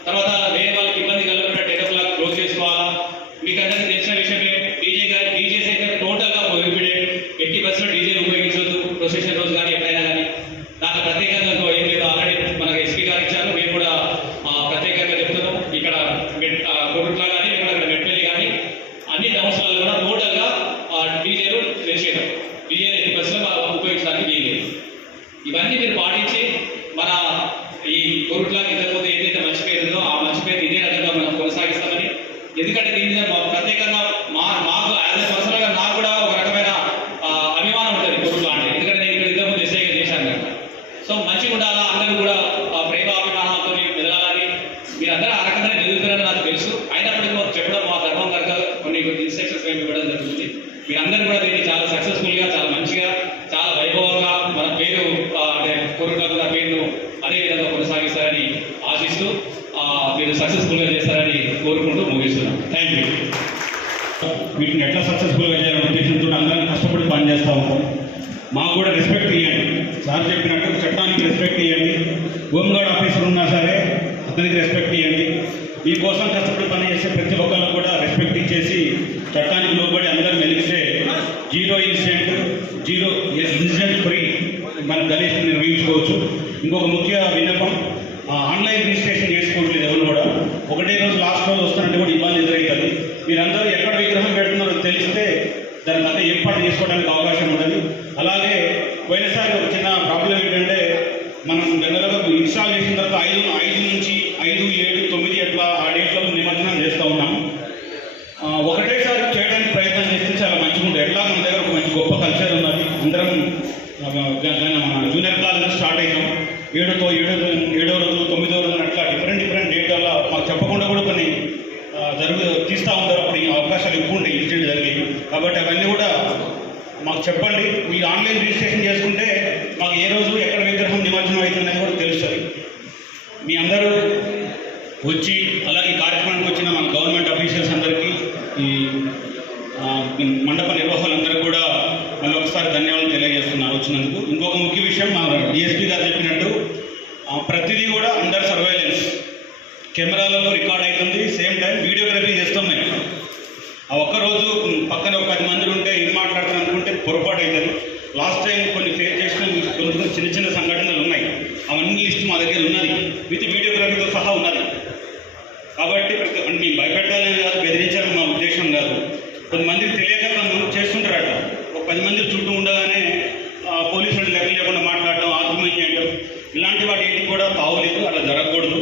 తర్వాత వేరే వాళ్ళకి ఇబ్బంది కలగకుండా 10 o'clock క్లోజ్ చేసుకోవాలా. మీకు అందరికీ తెలిసిన విషయమే, డీజేస్ అయితే టోటల్గా ప్రొహిబిటెడ్. ఎట్టి బస్సులో డీజేలు ఉపయోగించవద్దు ప్రొసెషన్ రోజు కానీ ఎప్పుడైనా కానీ. దాంట్లో ప్రత్యేకంగా ఏం లేదు, ఆల్రెడీ మనకు ఎస్పీ గారు ఇచ్చారు. మేము కూడా ప్రత్యేకంగా చెప్తున్నాం. ఇక్కడ కొరుట్లా కానీ లేకపోతే అక్కడ మెట్పల్లి కానీ అన్ని టౌన్స్లలో కూడా టోటల్గా డీజేలు నిషేధం. డీజేలు ఎట్టి బస్సులో ఉపయోగించడానికి వీలేదు. ఇవన్నీ మీరు పాటించి మన ఈ కొరుట్లాకి ఇంతకుముందు ఏదైతే మంచి పేరు ఉందో ఆ మంచి పేరు ఇదే రకంగా మనం కొనసాగిస్తామని. ఎందుకంటే దీని మీద ప్రత్యేకంగా మాకు యాజ్ ఎ పర్సనల్గా నాకు కూడా ఒక రకమైన అభిమానం ఉంటుంది కొరుట్లా అంటే. ఎందుకంటే నేను ఇక్కడ ఇంతకుముందు ఎస్ఐగా చేశాను కనుక. సో మంచిగా ఉండాలా, అందరూ కూడా ప్రేమాభిమానాలతో మెదలాలని. మీరందరూ ఆ రకంగానే ఎదుగుతారని నాకు తెలుసు. అయినప్పటికీ చెప్పడం మా ధర్మం కనుక కొన్ని ఇన్స్ట్రక్షన్స్ మేము ఇవ్వడం జరుగుతుంది. మీరందరూ కూడా దీన్ని చాలా సక్సెస్ఫుల్గా, చాలా మంచిగా, చాలా వైభవంగా మన పేరు అంటే కొరుట్లా కూడా పేరును అదే విధంగా కొనసాగిస్తారని ఆశిస్తూ మీరు సక్సెస్ఫుల్గా చేస్తారని కోరుకుంటూ ముగిస్తున్నాం. Thank you. వీటిని ఎట్లా సక్సెస్ఫుల్గా చేయాలని ఉద్దేశంతో అందరం కష్టపడి పనిచేస్తూ ఉంటాం. మాకు కూడా రెస్పెక్ట్ ఇవ్వండి. సార్ చెప్పినట్టు చట్టానికి రెస్పెక్ట్ ఇవ్వండి. హోంగార్డ్ ఆఫీసర్ ఉన్నా సరే అతనికి రెస్పెక్ట్ ఇవ్వండి. మీకోసం కష్టపడి పనిచేసే ప్రతి ఒక్కరికి కూడా రెస్పెక్ట్ ఇచ్చేసి చట్టానికి లోబడి అందరూ మెలిగితే జీరో ఇన్సిడెంట్ ఫ్రీ మన గణేష్ని నిర్వహించుకోవచ్చు. ఇంకొక ముఖ్య విన్నపం, ఆన్లైన్ రిజిస్ట్రేషన్ చేసుకోవట్లేదు ఎవరు కూడా. ఒకటే రోజు లాస్ట్ రోజు వస్తున్నట్టు కూడా ఇబ్బంది ఎదురవుతుంది. మీరందరూ ఎక్కడ విగ్రహం పెడుతున్నారో తెలిస్తే దాని అంతా ఏర్పాటు చేసుకోవడానికి అవకాశం ఉంటుంది. అలాగే పోయినసారి ఒక చిన్న ప్రాబ్లం ఏంటంటే మనం జనరల్గా ఇన్స్టాల్ చేసిన తర్వాత 5 నుంచి 5, 7, 9 అట్లా ఆ డేట్లో నిమజ్జనం చేస్తూ ఉన్నాము. ఒకటేసారి చేయడానికి ప్రయత్నం చేస్తే చాలా మంచిగా ఉంటుంది. ఎట్లా మన దగ్గర ఒక మంచి గొప్ప కల్చర్ ఉన్నది. అందరం జూనియర్ కాలేజ్ స్టార్ట్ అయినాం. 7వ రోజు 9వ రోజు అట్లా డిఫరెంట్ డేట్ వల్ల మాకు చెప్పకుండా కూడా కొన్ని తీస్తూ ఉంటారు. అప్పుడు ఈ అవకాశాలు ఎక్కువ ఉంటాయి ఇన్సిడెంట్ జరిగేవి. కాబట్టి అవన్నీ కూడా మాకు చెప్పండి. మీరు ఆన్లైన్ రిజిస్ట్రేషన్ చేసుకుంటే మాకు ఏ రోజు ఎక్కడ విగ్రహం నిమజ్జనం అవుతుందని కూడా తెలుస్తుంది. మీ అందరూ వచ్చి అలాగే కార్యక్రమానికి వచ్చిన మన గవర్నమెంట్ అఫీషియల్స్ అందరికీ, ఈ మండప నిర్వాహకులందరూ కూడా మళ్ళీ ఒకసారి ధన్యవాదాలు తెలియజేస్తున్నారు వచ్చినందుకు. ఇంకొక ముఖ్య విషయం, మా డిఎస్పీ గారు చెప్పినట్టు ప్రతిదీ కూడా అండర్ సర్వేలెన్స్, కెమెరాలలో రికార్డ్ అవుతుంది. సేమ్ టైం వీడియోగ్రఫీ చేస్తాం మేము. ఆ ఒక్కరోజు పక్కన ఒక 10 మంది ఉంటే ఏం మాట్లాడతారు అనుకుంటే పొరపాటు అవుతుంది. లాస్ట్ టైం కొన్ని ఫేస్ చేసిన కొన్ని చిన్న సంఘటనలు ఉన్నాయి. అవన్నీ లిస్ట్ మా దగ్గర ఉన్నది, విత్ వీడియోగ్రఫీతో సహా ఉన్నది. కాబట్టి మేము భయపెట్టాలని కాదు, బెదిరించాలని మా ఉద్దేశం కాదు. కొంతమందికి తెలియక చేస్తుంటారట. ఒక 10 మంది చుట్టూ ఉండగానే పోలీసులు లెక్క లేకుండా మాట్లాడటం, ఆర్గ్యుమెంట్ చేయడం, ఇలాంటి వాటి ఏంటి కూడా తావులేదు. అట్లా జరగకూడదు.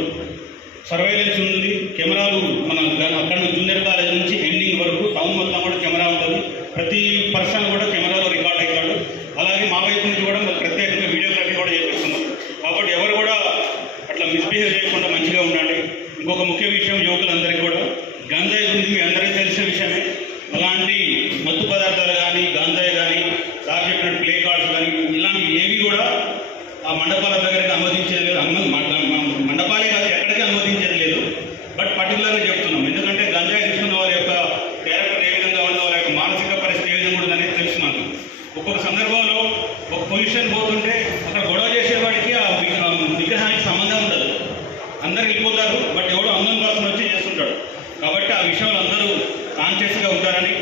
సర్వేలెన్స్ ఉంది, కెమెరాలు మన అక్కడ జూనియర్ కాలేజ్ నుంచి ఎండింగ్ వరకు టౌన్ మొత్తం కూడా కెమెరా ఉంటుంది. ప్రతి పర్సన్ కూడా కెమెరాలో రికార్డ్ అవుతాడు. అలాగే మా వైపు నుంచి కూడా ప్రత్యేకంగా వీడియోగ్రఫీ కూడా చేపిస్తున్నాం. కాబట్టి ఎవరు కూడా అట్లా మిస్బిహేవ్ చేయకుండా మంచిగా ఉండండి. ఇంకొక ముఖ్య విషయం, యువకులందరికీ కూడా గంజాయి గురించి మీ అందరికీ తెలిసిన విషయమే. అలాంటి మత్తు పదార్థాలు కానీ, గంజాయి కానీ, సార్ చెప్పినట్టు ప్లే కార్డ్స్ కానీ ఇలాంటివి ఏవి కూడా ఆ మండపాల దగ్గరికి అనుమతించేది లేదు. మండపాలే కాదు, ఎక్కడికి అనుమతించేది లేదు. బట్ పర్టికులర్గా చెప్తున్నాం, ఎందుకంటే గంజాయి తీసుకున్న వారి యొక్క క్యారెక్టర్ ఏ విధంగా ఉందో, వాళ్ళ యొక్క మానసిక పరిస్థితి ఏ విధంగా ఉంటుంది అనేది తెలుసు నాకు. ఒక్కొక్క సందర్భంలో ఒక పొజిషన్ పోతుంటే అక్కడ గొడవ చేసేవాడికి ఆ విగ్రహానికి సంబంధం ఉండదు. అందరు వెళ్ళిపోతారు, బట్ ఎవడో అందం కోసం వచ్చి చేస్తుంటాడు. కాబట్టి ఆ విషయంలో అందరూ కాన్షియస్గా ఉంటారని,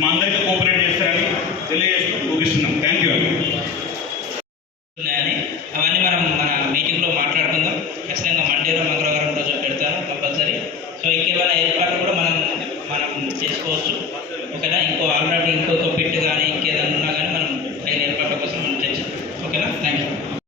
మా అందరికీ కోఆపరేట్ చేస్తారని తెలియజేస్తూ ముగిస్తున్నాం. థ్యాంక్ యూ అండి. అవన్నీ మనం మన మీటింగ్లో మాట్లాడుకుందాం. ఖచ్చితంగా మండేలో మంగళవారం రోజు పెడతాను కంపల్సరీ. సో ఇంకేమైనా ఏర్పాట్లు కూడా మనం చేసుకోవచ్చు. ఓకేనా? ఆల్రెడీ ఇంకొక పిట్ కానీ ఇంకేదైనా ఉన్నా కానీ మనం ఏర్పాట్ల కోసం మనం చర్చిస్తాం. ఓకేనా? Thank you.